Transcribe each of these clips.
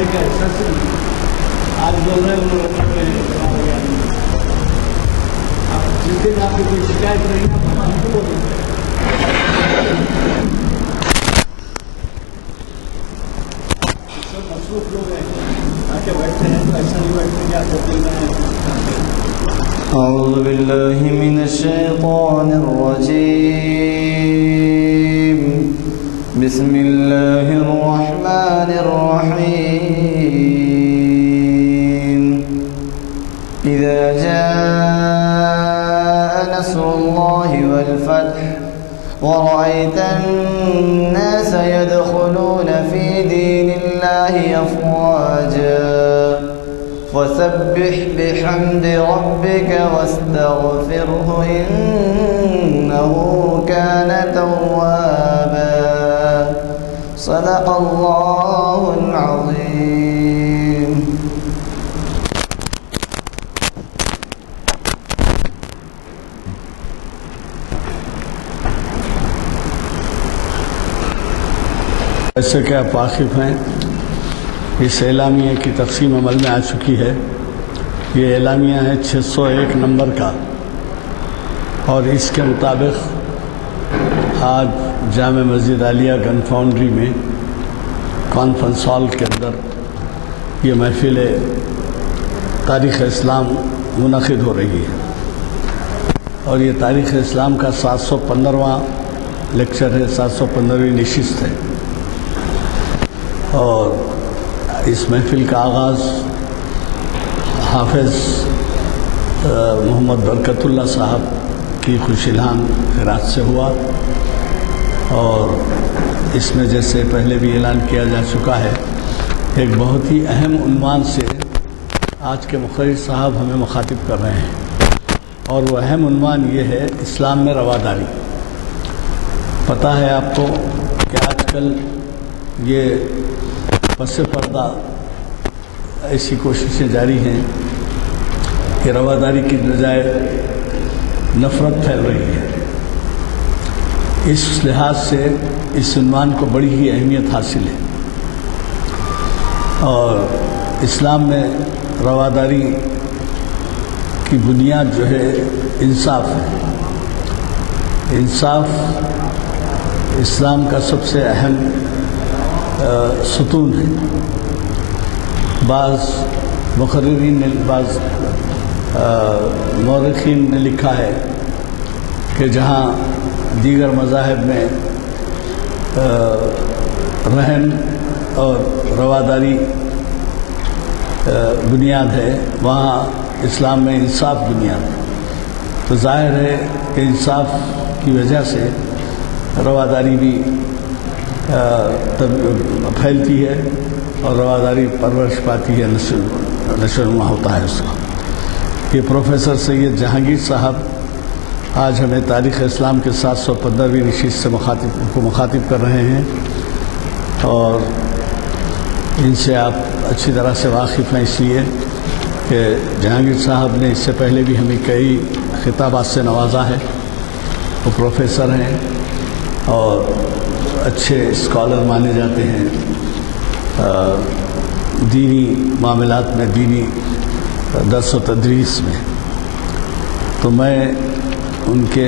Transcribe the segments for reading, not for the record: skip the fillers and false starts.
آج بول رہے ہیں آپ جس دن آپ کو کوئی شکایت رہی ہے آپ ہم کو بولیں سب مصروف لوگ ہیں تاکہ بیٹھتے ہیں تو ایسا نہیں بیٹھتے کہ آپ ہوٹل میں أعوذ بالله من الشيطان الرجيم بسم الله الرحمن الرحيم إذا جاء نصر الله والفتح ورأيت الناس يدخلون في دين الله أفواجا فسبح بحمد ربك واستغفره إنه كان توابا صدق الله العظيم. جیسے کہ آپ واقف ہیں اس اعلامیہ کی تقسیم عمل میں آ چکی ہے. یہ اعلامیہ ہے 601 نمبر کا اور اس کے مطابق آج جامع مسجد عالیہ گن فاؤنڈری میں کانفرنس ہال کے اندر یہ محفل تاریخ اسلام منعقد ہو رہی ہے اور یہ تاریخ اسلام کا 715واں لیکچر ہے, 715ویں نشست ہے. اور اس محفل کا آغاز حافظ محمد برکت اللہ صاحب کی خوش الہام خراج سے ہوا اور اس میں جیسے پہلے بھی اعلان کیا جا چکا ہے ایک بہت ہی اہم عنوان سے آج کے مقرر صاحب ہمیں مخاطب کر رہے ہیں اور وہ اہم عنوان یہ ہے اسلام میں رواداری. پتہ ہے آپ کو کہ آج کل یہ پس پردہ ایسی کوششیں جاری ہیں کہ رواداری کی بجائے نفرت پھیل رہی ہے. اس لحاظ سے اس عنوان کو بڑی ہی اہمیت حاصل ہے اور اسلام میں رواداری کی بنیاد جو ہے انصاف ہے. انصاف اسلام کا سب سے اہم ستون ہے. بعض مقررین نے, بعض مورخین نے لکھا ہے کہ جہاں دیگر مذاہب میں رحم اور رواداری بنیاد ہے, وہاں اسلام میں انصاف بنیاد ہے. تو ظاہر ہے کہ انصاف کی وجہ سے رواداری بھی پھیلتی ہے اور رواداری پرورش پاتی ہے, نشو نما ہوتا ہے اس کا. یہ پروفیسر سید جہانگیر صاحب آج ہمیں تاریخ اسلام کے 715ویں نشست سے مخاطب کر رہے ہیں اور ان سے آپ اچھی طرح سے واقف ہیں اس لیے کہ جہانگیر صاحب نے اس سے پہلے بھی ہمیں کئی خطابات سے نوازا ہے. وہ پروفیسر ہیں اور اچھے اسکالر مانے جاتے ہیں دینی معاملات میں, دینی درس و تدریس میں. تو میں ان کے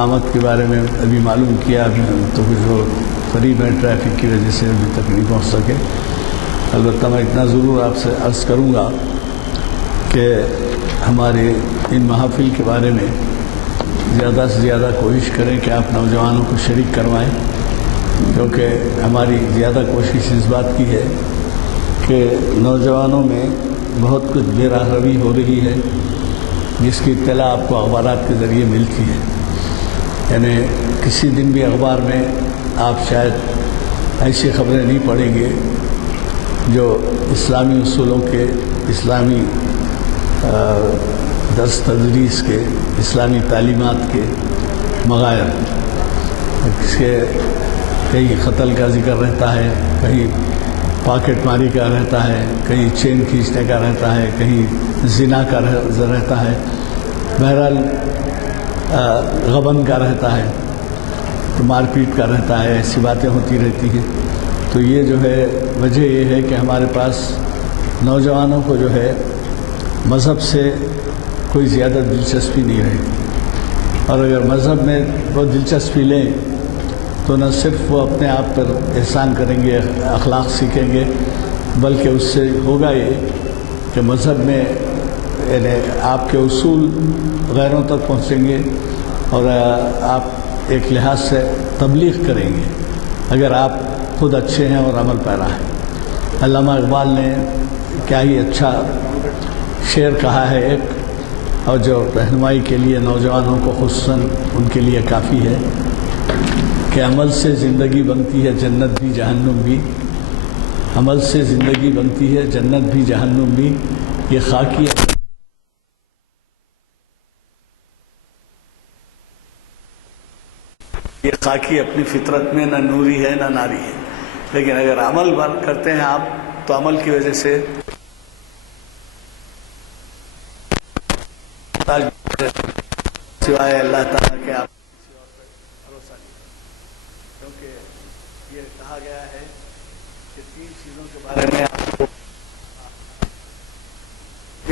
آمد کے بارے میں ابھی معلوم کیا, ابھی تو کچھ وہ قریب ہے ٹریفک کی وجہ سے ابھی تک نہیں پہنچ سکے. البتہ میں اتنا ضرور آپ سے عرض کروں گا کہ ہمارے ان محافل کے بارے میں زیادہ سے زیادہ کوشش کریں کہ آپ نوجوانوں کو شریک کروائیں, کیونکہ ہماری زیادہ کوشش اس بات کی ہے کہ نوجوانوں میں بہت کچھ بے راہ روی ہو رہی ہے جس کی اطلاع آپ کو اخبارات کے ذریعے ملتی ہے. یعنی کسی دن بھی اخبار میں آپ شاید ایسی خبریں نہیں پڑھیں گے جو اسلامی اصولوں کے, اسلامی درس تدریس کے, اسلامی تعلیمات کے مغائر. اس کے کہیں قتل کا ذکر رہتا ہے, کہیں پاکٹ ماری کا رہتا ہے, کہیں چین کھینچنے کا رہتا ہے, کہیں زنا کا رہتا ہے, بہرحال غبن کا رہتا ہے, تو مار پیٹ کا رہتا ہے, ایسی باتیں ہوتی رہتی ہیں. تو تو یہ جو ہے وجہ یہ ہے کہ ہمارے پاس نوجوانوں کو جو ہے مذہب سے کوئی زیادہ دلچسپی نہیں رہی، اور اگر مذہب میں وہ دلچسپی لیں تو نہ صرف وہ اپنے آپ پر احسان کریں گے، اخلاق سیکھیں گے، بلکہ اس سے ہوگا یہ کہ مذہب میں یعنی آپ کے اصول غیروں تک پہنچیں گے، اور آپ ایک لحاظ سے تبلیغ کریں گے اگر آپ خود اچھے ہیں اور عمل پیرا ہیں۔ علامہ اقبال نے کیا ہی اچھا شعر کہا ہے ایک، اور جو رہنمائی کے لیے نوجوانوں کو خصوصاً ان کے لیے کافی ہے کہ عمل سے زندگی بنتی ہے جنت بھی جہنم بھی، عمل سے زندگی بنتی ہے جنت بھی جہنم بھی، یہ خاکی اپنی فطرت میں نہ نوری ہے نہ ناری ہے، لیکن اگر عمل کرتے ہیں آپ تو عمل کی وجہ سے سوائے اللہ تعالیٰ کے آپ کسی اور پر بھروسہ نہیں، کیونکہ یہ کہا گیا ہے کہ 3 چیزوں کے بارے میں آپ کو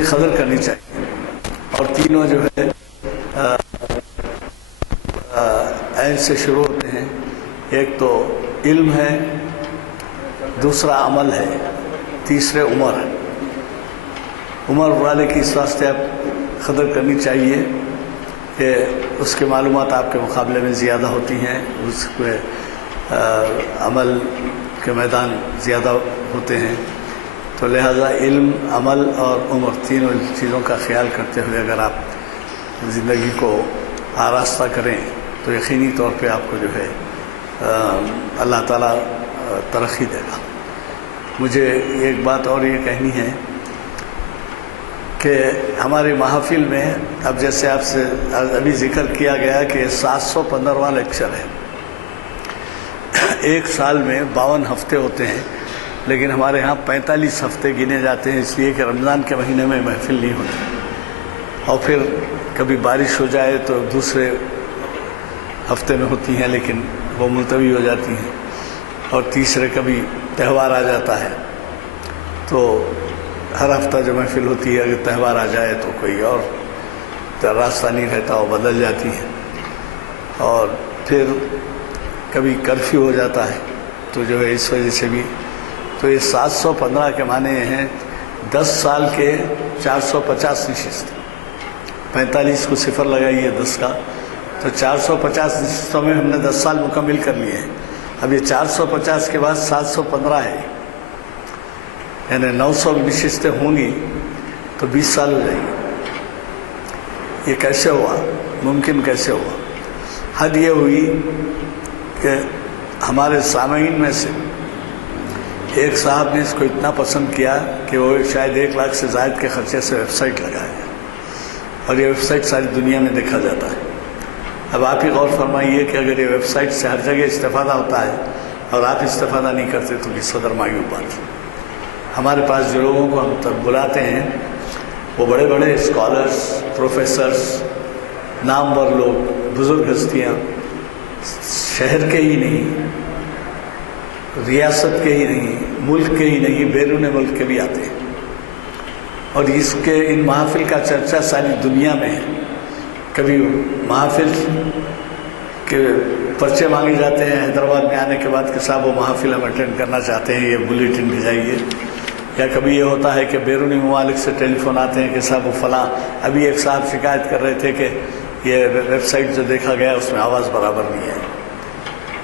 قدر کرنی چاہیے، اور تینوں جو ہے عین سے شروع ہوتے ہیں۔ ایک تو علم ہے، دوسرا عمل ہے، تیسرے عمر ہے۔ عمر والے کی اس واسطے آپ قدر کرنی چاہیے کہ اس کی معلومات آپ کے مقابلے میں زیادہ ہوتی ہیں، اس کے عمل کے میدان زیادہ ہوتے ہیں، تو لہذا علم، عمل اور عمر تینوں چیزوں کا خیال کرتے ہوئے اگر آپ زندگی کو آراستہ کریں تو یقینی طور پہ آپ کو جو ہے اللہ تعالیٰ ترقی دے گا۔ مجھے ایک بات اور یہ کہنی ہے کہ ہماری محافل میں اب جیسے آپ سے ابھی ذکر کیا گیا کہ 715واں لیکچر ہے، ایک سال میں 52 ہفتے ہوتے ہیں، لیکن ہمارے ہاں 45 ہفتے گنے جاتے ہیں، اس لیے کہ رمضان کے مہینے میں محفل نہیں ہوتی، اور پھر کبھی بارش ہو جائے تو دوسرے ہفتے میں ہوتی ہیں لیکن وہ ملتوی ہو جاتی ہیں، اور تیسرے کبھی تہوار آ جاتا ہے، تو ہر ہفتہ جو محفل ہوتی ہے اگر تہوار آ جائے تو کوئی اور راستہ نہیں رہتا، وہ بدل جاتی ہے، اور پھر کبھی کرفیو ہو جاتا ہے، تو جو ہے اس وجہ سے بھی تو یہ 715 کے معنی ہیں 10 سال کے 450 نشست، 45 کو صفر لگائیے 10 کا، تو 450 نشستوں میں ہم نے 10 سال مکمل کر لیے ہیں۔ اب یہ 450 کے بعد 715 ہے، یعنی 900 نشستیں ہوں گی تو 20 سال ہو جائیں گے۔ یہ کیسے ہوا؟ ممکن کیسے ہوا؟ حد یہ ہوئی کہ ہمارے سامعین میں سے ایک صاحب نے اس کو اتنا پسند کیا کہ وہ شاید 1 لاکھ سے زائد کے خرچے سے ویب سائٹ لگایا، اور یہ ویب سائٹ ساری دنیا میں دیکھا جاتا ہے۔ اب آپ ہی غور فرمائیے کہ اگر یہ ویب سائٹ سے ہر جگہ استفادہ ہوتا ہے اور آپ استفادہ نہیں کرتے تو کس قدر مایوب بات ہے۔ ہمارے پاس جو لوگوں کو ہم تک بلاتے ہیں وہ بڑے بڑے اسکالرس، پروفیسرس، نامور لوگ، بزرگ ہستیاں، شہر کے ہی نہیں، ریاست کے ہی نہیں، ملک کے ہی نہیں، بیرون ملک کے بھی آتے ہیں، اور اس کے ان محافل کا چرچا ساری دنیا میں ہے۔ کبھی محافل کے پرچے مانگے جاتے ہیں حیدرآباد میں آنے کے بعد کہ صاحب وہ محافل ہم اٹینڈ کرنا چاہتے ہیں، یہ بلیٹن بھیجائیے، یا کبھی یہ ہوتا ہے کہ بیرونی ممالک سے ٹیلی فون آتے ہیں کہ صاحب وہ فلاں، ابھی ایک صاحب شکایت کر رہے تھے کہ یہ ویب سائٹ جو دیکھا گیا اس میں آواز برابر نہیں ہے۔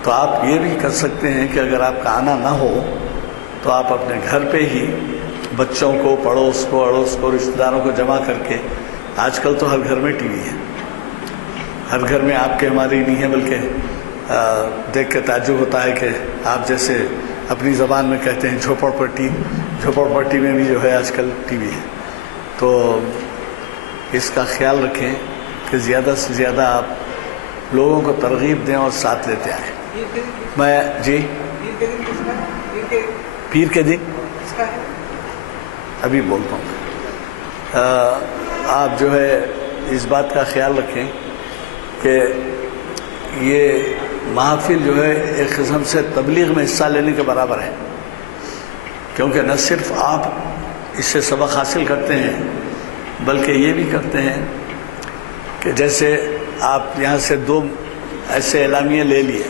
تو آپ یہ بھی کر سکتے ہیں کہ اگر آپ کا آنا نہ ہو تو آپ اپنے گھر پہ ہی بچوں کو، پڑوس کو، اڑوس کو، رشتہ داروں کو جمع کر کے، آج کل تو ہر گھر میں ٹی وی ہے، ہر گھر میں آپ کے ہماری نہیں ہے، بلکہ دیکھ کے تعجب ہوتا ہے کہ آپ جیسے اپنی زبان میں کہتے ہیں جھوپڑ پٹی میں بھی جو ہے آج کل ٹی وی ہے۔ تو اس کا خیال رکھیں کہ زیادہ سے زیادہ آپ لوگوں کو ترغیب دیں اور ساتھ لیتے آئیں۔ میں جی پیر کے دن ابھی بولتا ہوں، آپ جو ہے اس بات کا خیال رکھیں کہ یہ محافل جو ہے ایک قسم سے تبلیغ میں حصہ لینے کے برابر ہے، کیونکہ نہ صرف آپ اس سے سبق حاصل کرتے ہیں بلکہ یہ بھی کرتے ہیں کہ جیسے آپ یہاں سے 2 ایسے اعلامیے لے لیے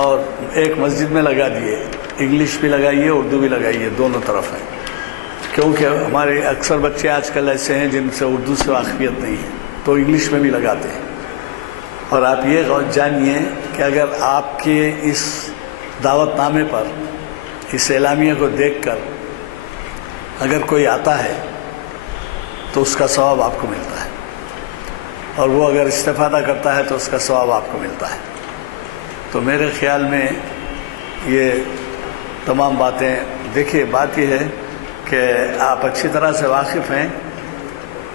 اور ایک مسجد میں لگا دیے، انگلش بھی لگائیے اردو بھی لگائیے، دونوں طرف ہیں، کیونکہ ہمارے اکثر بچے آج کل ایسے ہیں جن سے اردو سے واقفیت نہیں ہے تو انگلش میں بھی لگاتے ہیں۔ اور آپ یہ جانیے کہ اگر آپ کے اس دعوت نامے پر اس اعلامیے کو دیکھ کر اگر کوئی آتا ہے تو اس کا ثواب آپ کو ملتا ہے، اور وہ اگر استفادہ کرتا ہے تو اس کا ثواب آپ کو ملتا ہے۔ تو میرے خیال میں یہ تمام باتیں، دیکھیے بات یہ ہے کہ آپ اچھی طرح سے واقف ہیں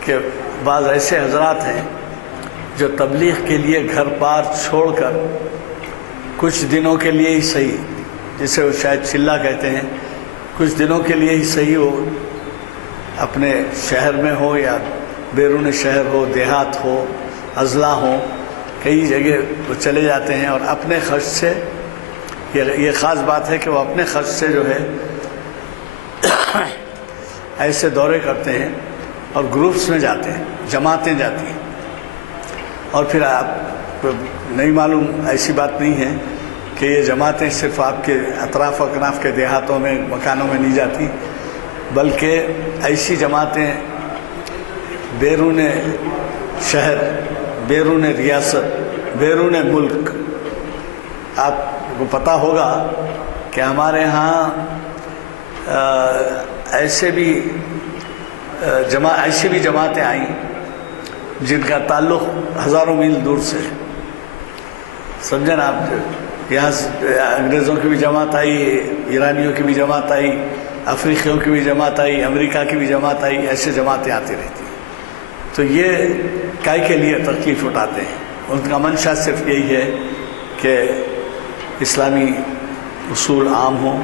کہ بعض ایسے حضرات ہیں جو تبلیغ کے لیے گھر بار چھوڑ کر کچھ دنوں کے لیے ہی صحیح، جسے وہ شاید چلہ کہتے ہیں، کچھ دنوں کے لیے ہی صحیح ہو، اپنے شہر میں ہو یا بیرون شہر ہو، دیہات ہو، اضلاع ہو، کئی جگہ وہ چلے جاتے ہیں اور اپنے خرچ سے، یہ خاص بات ہے کہ وہ اپنے خرچ سے جو ہے ایسے دورے کرتے ہیں اور گروپس میں جاتے ہیں، جماعتیں جاتی ہیں، اور پھر آپ نہیں معلوم، ایسی بات نہیں ہے کہ یہ جماعتیں صرف آپ کے اطراف و اکناف کے دیہاتوں میں، مکانوں میں نہیں جاتی، بلکہ ایسی جماعتیں بیرون شہر، بیرون ریاست، بیرون ملک، آپ کو پتہ ہوگا کہ ہمارے ہاں ایسی بھی جماعتیں آئیں جن کا تعلق ہزاروں میل دور سے ہے، سمجھیں نا آپ، یہاں انگریزوں کی بھی جماعت آئی، ایرانیوں کی بھی جماعت آئی، افریقیوں کی بھی جماعت آئی، امریکہ کی بھی جماعت آئی، ایسے جماعتیں آتی رہتی ہیں۔ تو یہ کائی کے لیے تکلیف اٹھاتے ہیں، ان کا منشا صرف یہی ہے کہ اسلامی اصول عام ہوں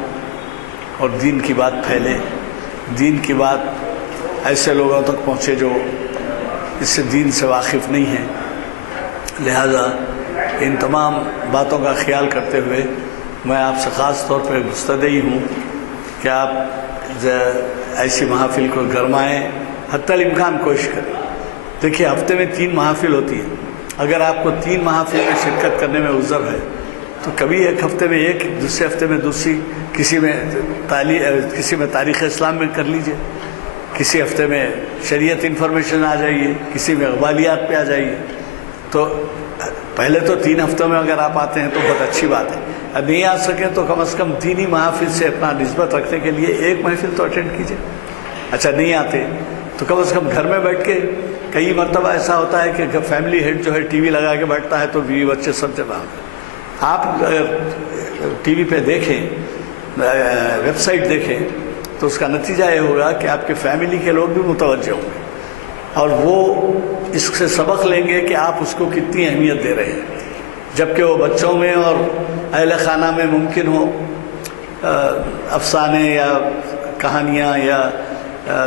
اور دین کی بات پھیلے، دین کی بات ایسے لوگوں تک پہنچے جو اس سے دین سے واقف نہیں ہیں۔ لہذا ان تمام باتوں کا خیال کرتے ہوئے میں آپ سے خاص طور پہ مستدعی ہوں کہ آپ ایسی محافل کو گرمائیں، حتی الامکان کوشش کریں۔ دیکھیے ہفتے میں 3 محافل ہوتی ہیں، اگر آپ کو 3 محافل میں شرکت کرنے میں عذر ہے تو کبھی ایک ہفتے میں ایک، دوسرے ہفتے میں دوسری، کسی میں تاریخ اسلام میں کر لیجئے، کسی ہفتے میں شریعت انفارمیشن آ جائیے، کسی میں اقبالیات پہ آ جائیے۔ تو پہلے تو 3 ہفتوں میں اگر آپ آتے ہیں تو بہت اچھی بات ہے، اب نہیں آ سکیں تو کم از کم 3 ہی محافل سے اپنا نسبت رکھنے کے لیے ایک محفل تو اٹینڈ کیجئے۔ اچھا نہیں آتے تو کم از کم گھر میں بیٹھ کے، کئی مرتبہ ایسا ہوتا ہے کہ فیملی ہیڈ جو ہے ٹی وی لگا کے بیٹھتا ہے تو بیوی بچے سب جمع ہوتے ہیں۔ آپ اگر ٹی وی پہ دیکھیں، ویب سائٹ دیکھیں تو اس کا نتیجہ یہ ہوگا کہ آپ کے فیملی کے لوگ بھی متوجہ ہوں گے اور وہ اس سے سبق لیں گے کہ آپ اس کو کتنی اہمیت دے رہے ہیں، جبکہ وہ بچوں میں اور اہل خانہ میں ممکن ہو افسانے یا کہانیاں یا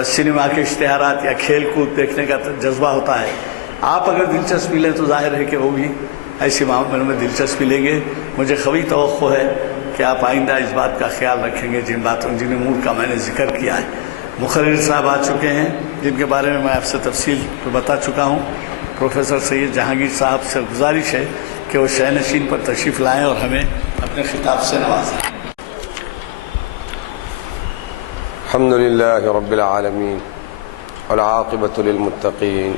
سنیما کے اشتہارات یا کھیل کود دیکھنے کا جذبہ ہوتا ہے۔ آپ اگر دلچسپی لیں تو ظاہر ہے کہ وہ بھی ایسی معاملوں میں دلچسپی لیں گے۔ مجھے قوی توقع ہے کہ آپ آئندہ اس بات کا خیال رکھیں گے جن امور کا میں نے ذکر کیا ہے۔ مقرر صاحب آ چکے ہیں جن کے بارے میں آپ سے تفصیل بتا چکا ہوں۔ پروفیسر سید جہانگیر صاحب سے گزارش ہے کہ وہ شہ نشین پر تشریف لائیں اور ہمیں اپنے خطاب سے نوازیں۔ الحمد لله رب العالمين والعاقبة للمتقين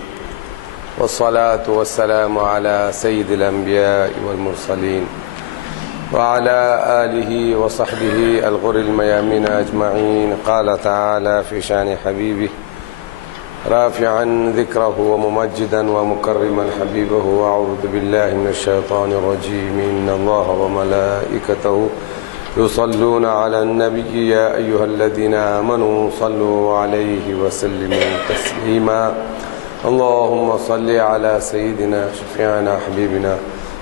والصلاة والسلام على سيد الأنبياء والمرسلين وعلى آله وصحبه الغر الميامين أجمعين۔ قال تعالى في شان حبيبه رافعا ذكره وممجدا ومكرما حبيبه، وأعوذ بالله من الشيطان الرجيم، إن الله وملائكته يصلون على النبي يا أيها الذين آمنوا صلوا عليه وسلموا تسليما۔ اللهم صل على سيدنا شفيعنا حبيبنا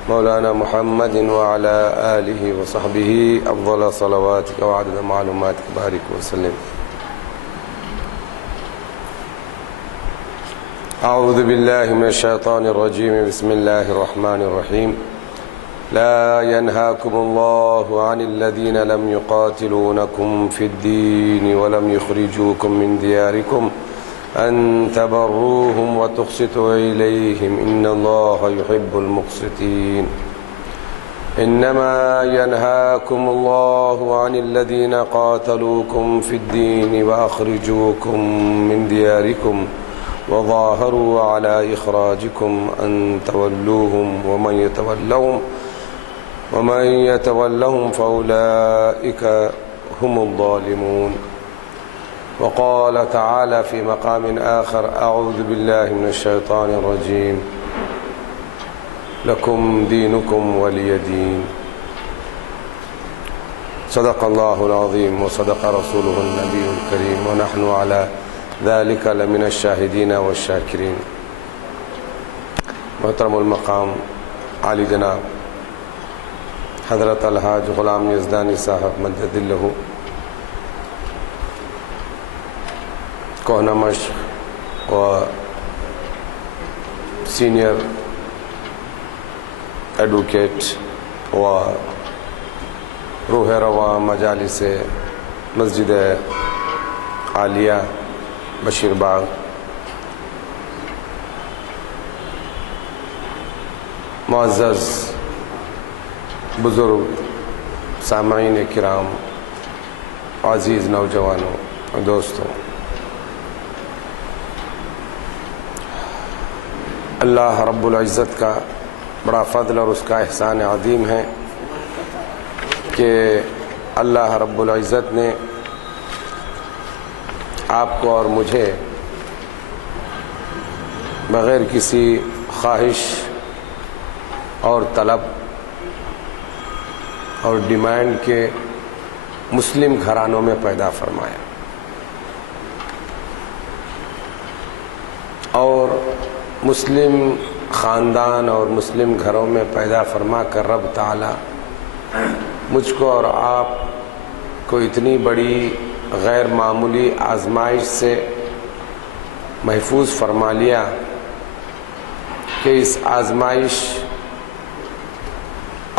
مولانا محمد وعلى آله وصحبه أفضل صلواتك وعدد معلوماتك بارك وسلم۔ أعوذ بالله من الشيطان الرجيم، بسم الله الرحمن الرحيم۔ لا ينهاكم الله عن الذين لم يقاتلونكم في الدين ولم يخرجوكم من دياركم أن تبروهم وتقسطوا إليهم إن الله يحب المقسطين إنما ينهاكم الله عن الذين قاتلوكم في الدين وأخرجوكم من دياركم وظاهروا على إخراجكم أن تولوهم ومن يتولهم فأولئك هم الظالمون. وقال تعالى في مقام آخر أعوذ بالله من الشيطان الرجيم لكم دينكم ولي دين. صدق الله العظيم وصدق رسوله النبي الكريم ونحن على ذلك لمن الشاهدين والشاكرين. محترم المقام عالی جناب حضرت الحاج غلام یزدانی صاحب مدد لہ کوہنہ مشق و سینئر ایڈوکیٹ و روح رواں مجالس مسجد عالیہ بشیر باغ، معزز بزرگ سامعین کرام، عزیز نوجوانوں اور دوستوں، اللہ رب العزت کا بڑا فضل اور اس کا احسان عظیم ہے کہ اللہ رب العزت نے آپ کو اور مجھے بغیر کسی خواہش اور طلب اور ڈیمانڈ کے مسلم گھرانوں میں پیدا فرمایا، اور مسلم خاندان اور مسلم گھروں میں پیدا فرما کر رب تعالی مجھ کو اور آپ کو اتنی بڑی غیر معمولی آزمائش سے محفوظ فرما لیا کہ اس آزمائش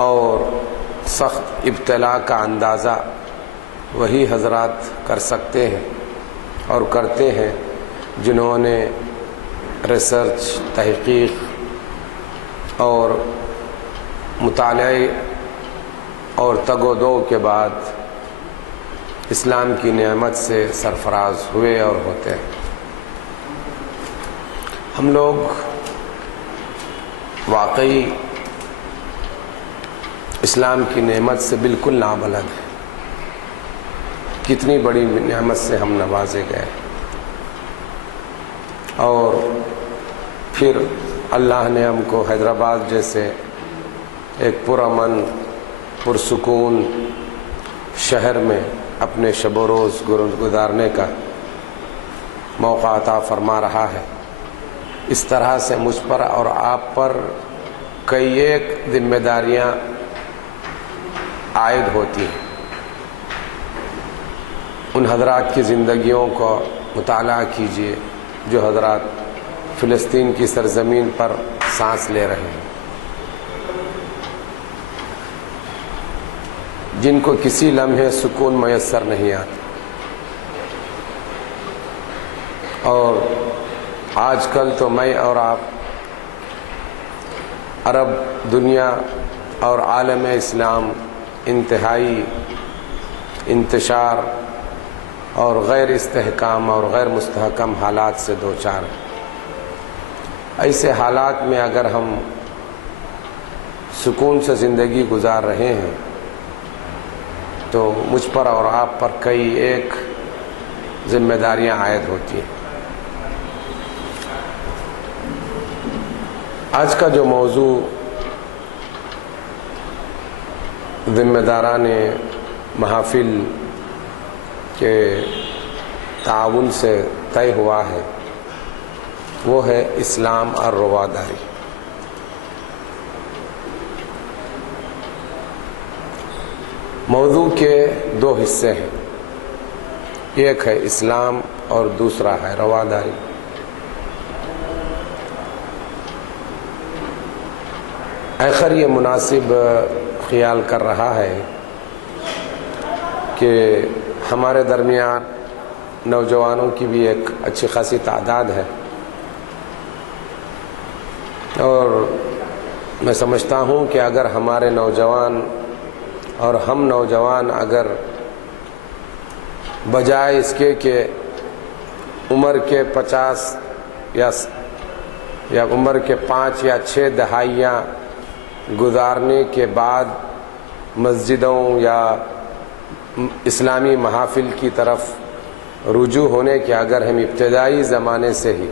اور سخت ابتلا کا اندازہ وہی حضرات کر سکتے ہیں اور کرتے ہیں جنہوں نے ریسرچ، تحقیق اور مطالعے اور تگ و دو کے بعد اسلام کی نعمت سے سرفراز ہوئے اور ہوتے ہیں۔ ہم لوگ واقعی اسلام کی نعمت سے بالکل نابلد ہیں، کتنی بڑی نعمت سے ہم نوازے گئے، اور پھر اللہ نے ہم کو حیدرآباد جیسے ایک پرامن پرسکون شہر میں اپنے شب و روز گزارنے کا موقع عطا فرما رہا ہے۔ اس طرح سے مجھ پر اور آپ پر کئی ایک ذمہ داریاں عائد ہوتی ہیں۔ ان حضرات کی زندگیوں کو مطالعہ کیجئے جو حضرات فلسطین کی سرزمین پر سانس لے رہے ہیں، جن کو کسی لمحے سکون میسر نہیں آتا، اور آج کل تو میں اور آپ عرب دنیا اور عالم اسلام انتہائی انتشار اور غیر استحکام اور غیر مستحکم حالات سے دوچار ہیں۔ ایسے حالات میں اگر ہم سکون سے زندگی گزار رہے ہیں تو مجھ پر اور آپ پر کئی ایک ذمہ داریاں عائد ہوتی ہیں۔ آج کا جو موضوع ذمہ داران محافل کے تعاون سے طے ہوا ہے وہ ہے اسلام اور رواداری۔ موضوع کے دو حصے ہیں، ایک ہے اسلام اور دوسرا ہے رواداری۔ آخر یہ مناسب خیال کر رہا ہے کہ ہمارے درمیان نوجوانوں کی بھی ایک اچھی خاصی تعداد ہے، اور میں سمجھتا ہوں کہ اگر ہمارے نوجوان اور ہم نوجوان اگر بجائے اس کے کہ عمر کے 50 یا عمر کے 5 یا 6 دہائیاں گزارنے کے بعد مسجدوں یا اسلامی محافل کی طرف رجوع ہونے کے اگر ہم ابتدائی زمانے سے ہی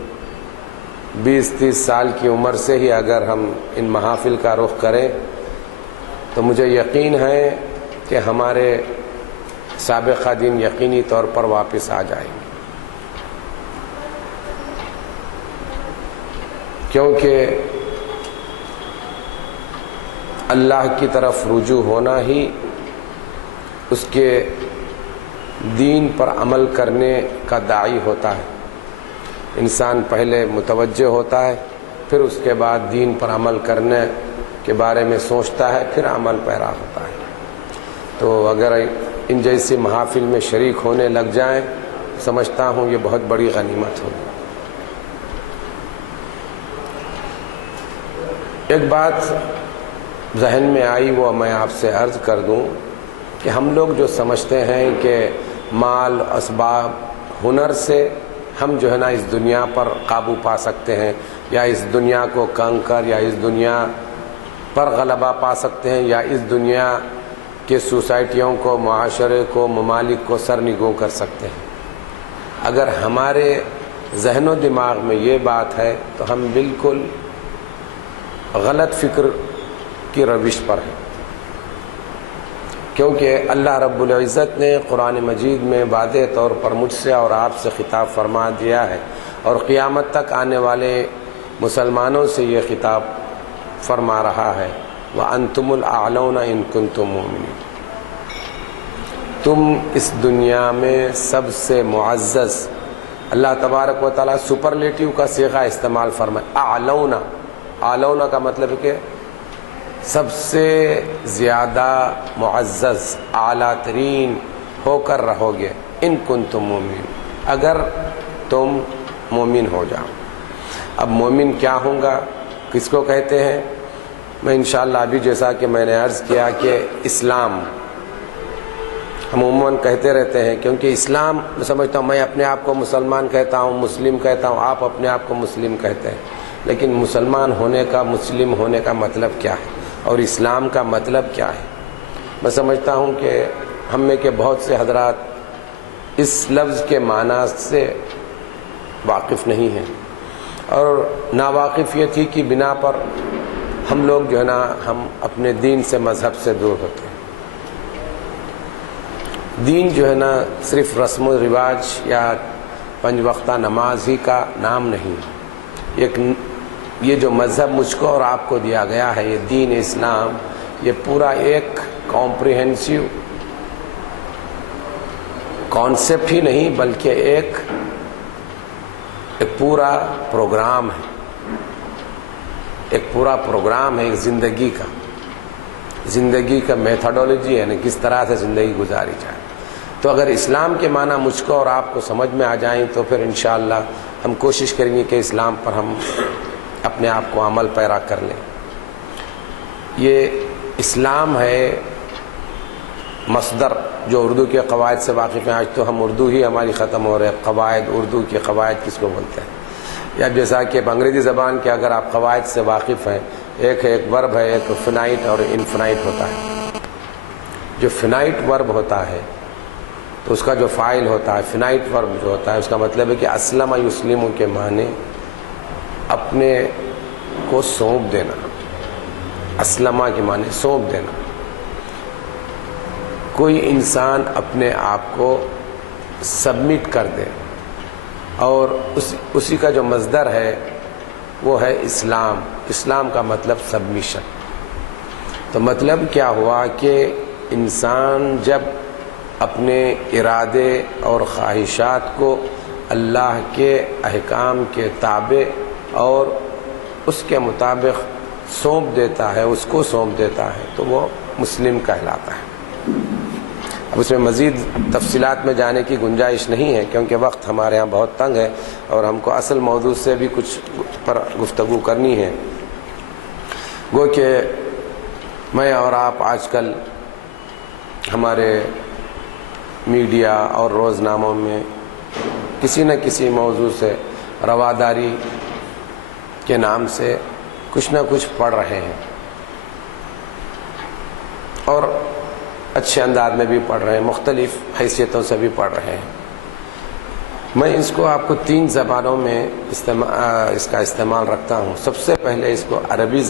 20-30 سال کی عمر سے ہی اگر ہم ان محافل کا رخ کریں تو مجھے یقین ہے کہ ہمارے سابقہ دن یقینی طور پر واپس آ جائیں گے، کیونکہ اللہ کی طرف رجوع ہونا ہی اس کے دین پر عمل کرنے کا داعی ہوتا ہے۔ انسان پہلے متوجہ ہوتا ہے، پھر اس کے بعد دین پر عمل کرنے کے بارے میں سوچتا ہے، پھر عمل پیرا ہوتا ہے۔ تو اگر ان جیسی محافل میں شریک ہونے لگ جائیں، سمجھتا ہوں یہ بہت بڑی غنیمت ہوگی۔ ایک بات ذہن میں آئی، وہ میں آپ سے عرض کر دوں کہ ہم لوگ جو سمجھتے ہیں کہ مال، اسباب، ہنر سے ہم جو ہے نا اس دنیا پر قابو پا سکتے ہیں، یا اس دنیا کو کنکر، یا اس دنیا پر غلبہ پا سکتے ہیں، یا اس دنیا کے سوسائٹیوں کو، معاشرے کو، ممالک کو سرنگوں کر سکتے ہیں۔ اگر ہمارے ذہن و دماغ میں یہ بات ہے تو ہم بالکل غلط فکر کی روش پر ہیں، کیونکہ اللہ رب العزت نے قرآن مجید میں واضح طور پر مجھ سے اور آپ سے خطاب فرما دیا ہے، اور قیامت تک آنے والے مسلمانوں سے یہ خطاب فرما رہا ہے، وَأَنْتُمُ الْأَعْلَوْنَ إِن كُنتُم مُؤْمِنِينَ۔ تم اس دنیا میں سب سے معزز، اللہ تبارک و تعالیٰ سپرلیٹیو کا صیغہ استعمال فرمائے، اعلونا۔ اعلونا کا مطلب ہے کہ سب سے زیادہ معزز، اعلیٰ ترین ہو کر رہو گے، ان کنتم مومن، اگر تم مومن ہو جاؤ۔ اب مومن کیا ہوں گا، کس کو کہتے ہیں؟ میں انشاءاللہ ابھی جیسا کہ میں نے عرض کیا کہ اسلام ہم عموماً کہتے رہتے ہیں، کیونکہ اسلام میں سمجھتا ہوں، میں اپنے آپ کو مسلمان کہتا ہوں، مسلم کہتا ہوں، آپ اپنے آپ کو مسلم کہتے ہیں، لیکن مسلمان ہونے کا، مسلم ہونے کا مطلب کیا ہے، اور اسلام کا مطلب کیا ہے؟ میں سمجھتا ہوں کہ ہم میں کے بہت سے حضرات اس لفظ کے معنی سے واقف نہیں ہیں، اور ناواقفیت ہی کی بنا پر ہم لوگ جو ہے نا ہم اپنے دین سے، مذہب سے دور ہوتے ہیں۔ دین جو ہے نا صرف رسم و رواج یا 5 وقتہ نماز ہی کا نام نہیں، یہ جو مذہب مجھ کو اور آپ کو دیا گیا ہے، یہ دین اسلام، یہ پورا ایک کمپریہنسو کانسیپٹ ہی نہیں، بلکہ ایک پورا پروگرام ہے، ایک پورا پروگرام ہے، ایک زندگی کا میتھڈولوجی ہے نا، کس طرح سے زندگی گزاری جائے۔ تو اگر اسلام کے معنی مجھ کو اور آپ کو سمجھ میں آ جائیں تو پھر انشاءاللہ ہم کوشش کریں گے کہ اسلام پر ہم اپنے آپ کو عمل پیرا کر لیں۔ یہ اسلام ہے مصدر، جو اردو کے قواعد سے واقف ہیں۔ آج تو ہم اردو ہی ہماری ختم ہو رہے ہیں، قواعد، اردو کے قواعد کس کو بولتے ہیں؟ یا جیسا کہ انگریزی زبان کے اگر آپ قواعد سے واقف ہیں، ایک ورب ہے، ایک فنائٹ اور انفنائٹ ہوتا ہے۔ جو فنائٹ ورب ہوتا ہے تو اس کا جو فاعل ہوتا ہے، فنائٹ ورب جو ہوتا ہے، اس کا مطلب ہے کہ اسلم یسلم کے معنی اپنے کو سونپ دینا، اسلمہ کے معنی سونپ دینا۔ کوئی انسان اپنے آپ کو سبمٹ کر دے، اور اسی کا جو مصدر ہے وہ ہے اسلام۔ اسلام کا مطلب سبمیشن۔ تو مطلب کیا ہوا کہ انسان جب اپنے ارادے اور خواہشات کو اللہ کے احکام کے تابع اور اس کے مطابق سونپ دیتا ہے، اس کو سونپ دیتا ہے تو وہ مسلم کہلاتا ہے۔ اب اس میں مزید تفصیلات میں جانے کی گنجائش نہیں ہے کیونکہ وقت ہمارے ہاں بہت تنگ ہے اور ہم کو اصل موضوع سے بھی کچھ پر گفتگو کرنی ہے۔ گو کہ میں اور آپ آج کل ہمارے میڈیا اور روزناموں میں کسی نہ کسی موضوع سے رواداری کے نام سے کچھ نہ کچھ پڑھ رہے ہیں اور اچھے انداز میں بھی پڑھ رہے ہیں، مختلف حیثیتوں سے بھی پڑھ رہے ہیں۔ میں اس کو آپ کو 3 زبانوں میں اس کا استعمال رکھتا ہوں۔ سب سے پہلے اس کو عربی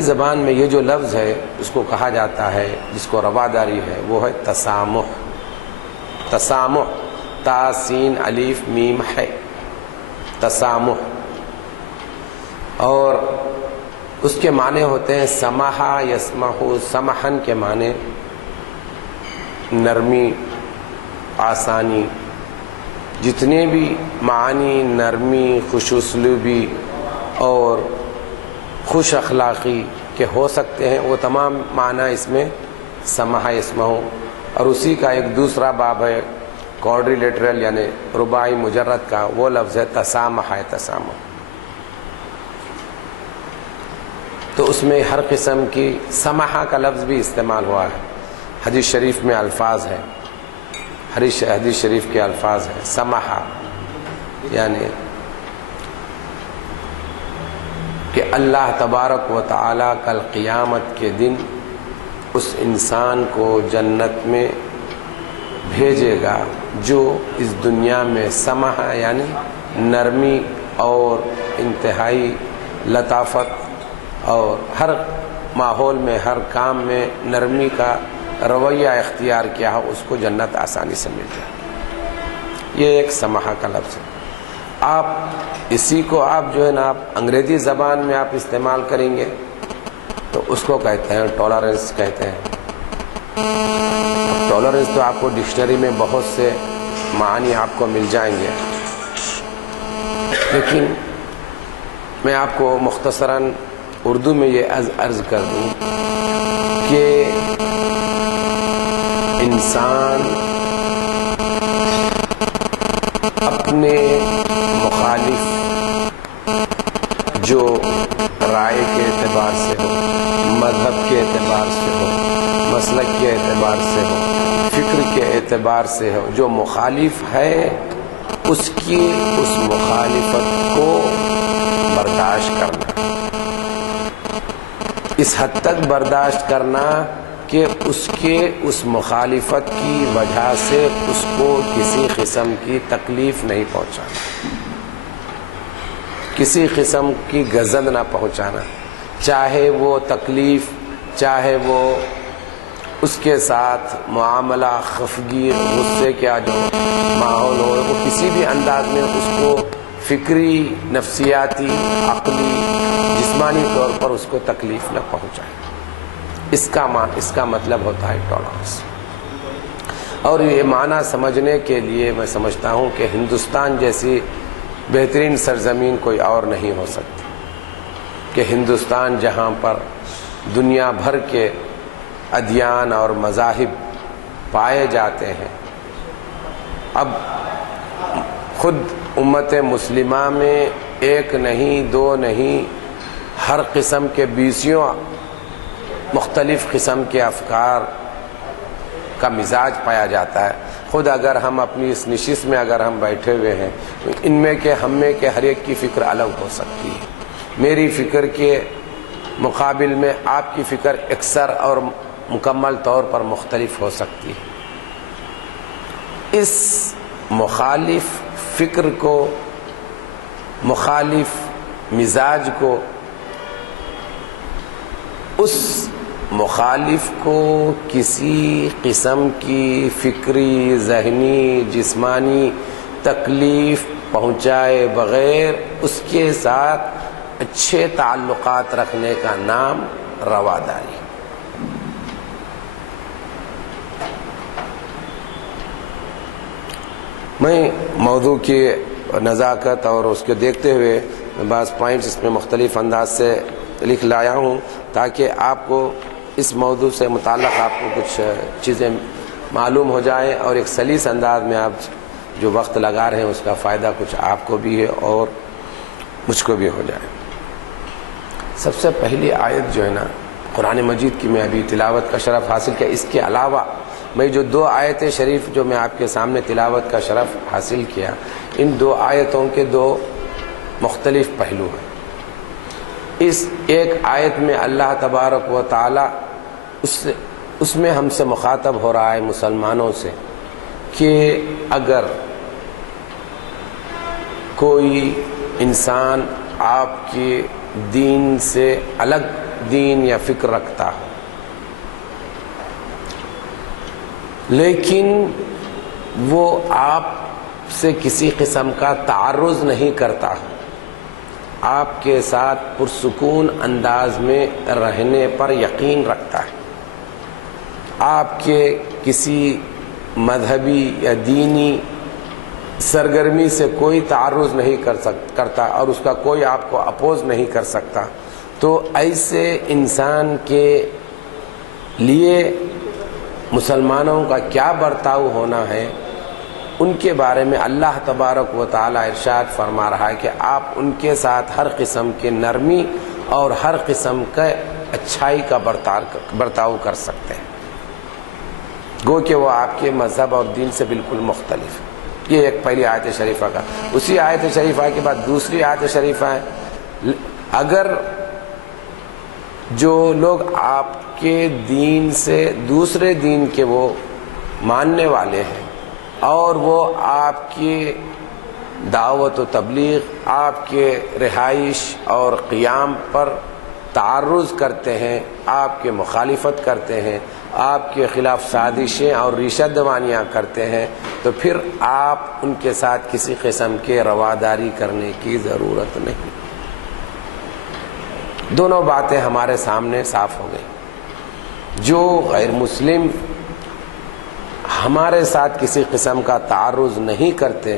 زبان میں یہ جو لفظ ہے اس کو کہا جاتا ہے، جس کو رواداری ہے، وہ ہے تسامح۔ تسامح، تا سین الف میم ہے، تسامح۔ اور اس کے معنی ہوتے ہیں سمحا یسمح، سمحن کے معنی نرمی، آسانی۔ جتنے بھی معانی نرمی، خوش اسلوبی اور خوش اخلاقی کے ہو سکتے ہیں وہ تمام معنی اس میں سمحا یسمح۔ اور اسی کا ایک دوسرا باب ہے کوڈریلیٹرل یعنی رباعی مجرد کا، وہ لفظ ہے تسامح، تسامح۔ تو اس میں ہر قسم کی سمحہ کا لفظ بھی استعمال ہوا ہے۔ حدیث شریف میں الفاظ ہیں، حدیث شریف کے الفاظ ہیں سمحہ، یعنی کہ اللہ تبارک و تعالی کل قیامت کے دن اس انسان کو جنت میں بھیجے گا جو اس دنیا میں سمحہ یعنی نرمی اور انتہائی لطافت اور ہر ماحول میں ہر کام میں نرمی کا رویہ اختیار کیا ہو، اس کو جنت آسانی سے مل جائے۔ یہ ایک سمحہ کا لفظ ہے۔ آپ اسی کو آپ جو ہے نا آپ انگریزی زبان میں آپ استعمال کریں گے تو اس کو کہتے ہیں ٹالرنس کہتے ہیں۔ ٹالرنس تو آپ کو ڈکشنری میں بہت سے معنی آپ کو مل جائیں گے، لیکن میں آپ کو مختصراً اردو میں یہ عرض کر دوں کہ انسان اپنے مخالف جو رائے کے اعتبار سے ہو، مذہب کے اعتبار سے ہو، مسلک کے اعتبار سے ہو، فکر کے اعتبار سے ہو، جو مخالف ہے اس کی اس مخالفت کو برداشت کرنا، اس حد تک برداشت کرنا کہ اس مخالفت کی وجہ سے اس کو کسی قسم کی تکلیف نہیں پہنچانا، کسی قسم کی غضب نہ پہنچانا، چاہے وہ تکلیف، چاہے وہ اس کے ساتھ معاملہ خفگی غصے کا جو ماحول ہو، وہ کسی بھی انداز میں اس کو فکری، نفسیاتی، عقلی، جسمانی طور پر اس کو تکلیف نہ پہنچائے۔ اس کا مطلب ہوتا ہے ٹالرنس۔ اور یہ معنی سمجھنے کے لیے میں سمجھتا ہوں کہ ہندوستان جیسی بہترین سرزمین کوئی اور نہیں ہو سکتی، کہ ہندوستان جہاں پر دنیا بھر کے ادیان اور مذاہب پائے جاتے ہیں، اب خود امت مسلمہ میں ایک نہیں، دو نہیں، ہر قسم کے 20 مختلف قسم کے افکار کا مزاج پایا جاتا ہے۔ خود اگر ہم اپنی اس نشست میں اگر ہم بیٹھے ہوئے ہیں تو ان میں کے ہم میں کے ہر ایک کی فکر الگ ہو سکتی ہے۔ میری فکر کے مقابل میں آپ کی فکر اکثر اور مکمل طور پر مختلف ہو سکتی ہے۔ اس مخالف فکر کو، مخالف مزاج کو، اس مخالف کو کسی قسم کی فکری، ذہنی، جسمانی تکلیف پہنچائے بغیر اس کے ساتھ اچھے تعلقات رکھنے کا نام رواداری۔ میں موضوع کے نزاکت اور اس کے دیکھتے ہوئے بعض پوائنٹس اس میں مختلف انداز سے لکھ لایا ہوں تاکہ آپ کو اس موضوع سے متعلق آپ کو کچھ چیزیں معلوم ہو جائیں اور ایک سلیس انداز میں آپ جو وقت لگا رہے ہیں اس کا فائدہ کچھ آپ کو بھی ہے اور مجھ کو بھی ہو جائے۔ سب سے پہلی آیت جو ہے نا قرآن مجید کی میں ابھی تلاوت کا شرف حاصل کیا، اس کے علاوہ میں جو 2 آیت شریف جو میں آپ کے سامنے تلاوت کا شرف حاصل کیا، ان 2 آیتوں کے 2 مختلف پہلو ہیں۔ اس ایک آیت میں اللہ تبارک و تعالی اس میں ہم سے مخاطب ہو رہا ہے مسلمانوں سے کہ اگر کوئی انسان آپ کے دین سے الگ دین یا فکر رکھتا ہو لیکن وہ آپ سے کسی قسم کا تعرض نہیں کرتا ہو، آپ کے ساتھ پرسکون انداز میں رہنے پر یقین رکھتا ہے، آپ کے کسی مذہبی یا دینی سرگرمی سے کوئی تعرض نہیں کرتا اور اس کا کوئی آپ کو اپوز نہیں کر سکتا، تو ایسے انسان کے لیے مسلمانوں کا کیا برتاؤ ہونا ہے، ان کے بارے میں اللہ تبارک و تعالی ارشاد فرما رہا ہے کہ آپ ان کے ساتھ ہر قسم کے نرمی اور ہر قسم کا اچھائی کا برتاؤ کر سکتے ہیں، گو کہ وہ آپ کے مذہب اور دین سے بالکل مختلف ہے۔ یہ ایک پہلی آیت شریفہ کا۔ اسی آیت شریفہ کے بعد دوسری آیت شریفہ ہے، اگر جو لوگ آپ کے دین سے دوسرے دین کے وہ ماننے والے ہیں اور وہ آپ کی دعوت و تبلیغ، آپ کے رہائش اور قیام پر تعرض کرتے ہیں، آپ کے مخالفت کرتے ہیں، آپ کے خلاف سازشیں اور ریشہ دوانیاں کرتے ہیں، تو پھر آپ ان کے ساتھ کسی قسم کے رواداری کرنے کی ضرورت نہیں۔ دونوں باتیں ہمارے سامنے صاف ہو گئی۔ جو غیر مسلم ہمارے ساتھ کسی قسم کا تعرض نہیں کرتے،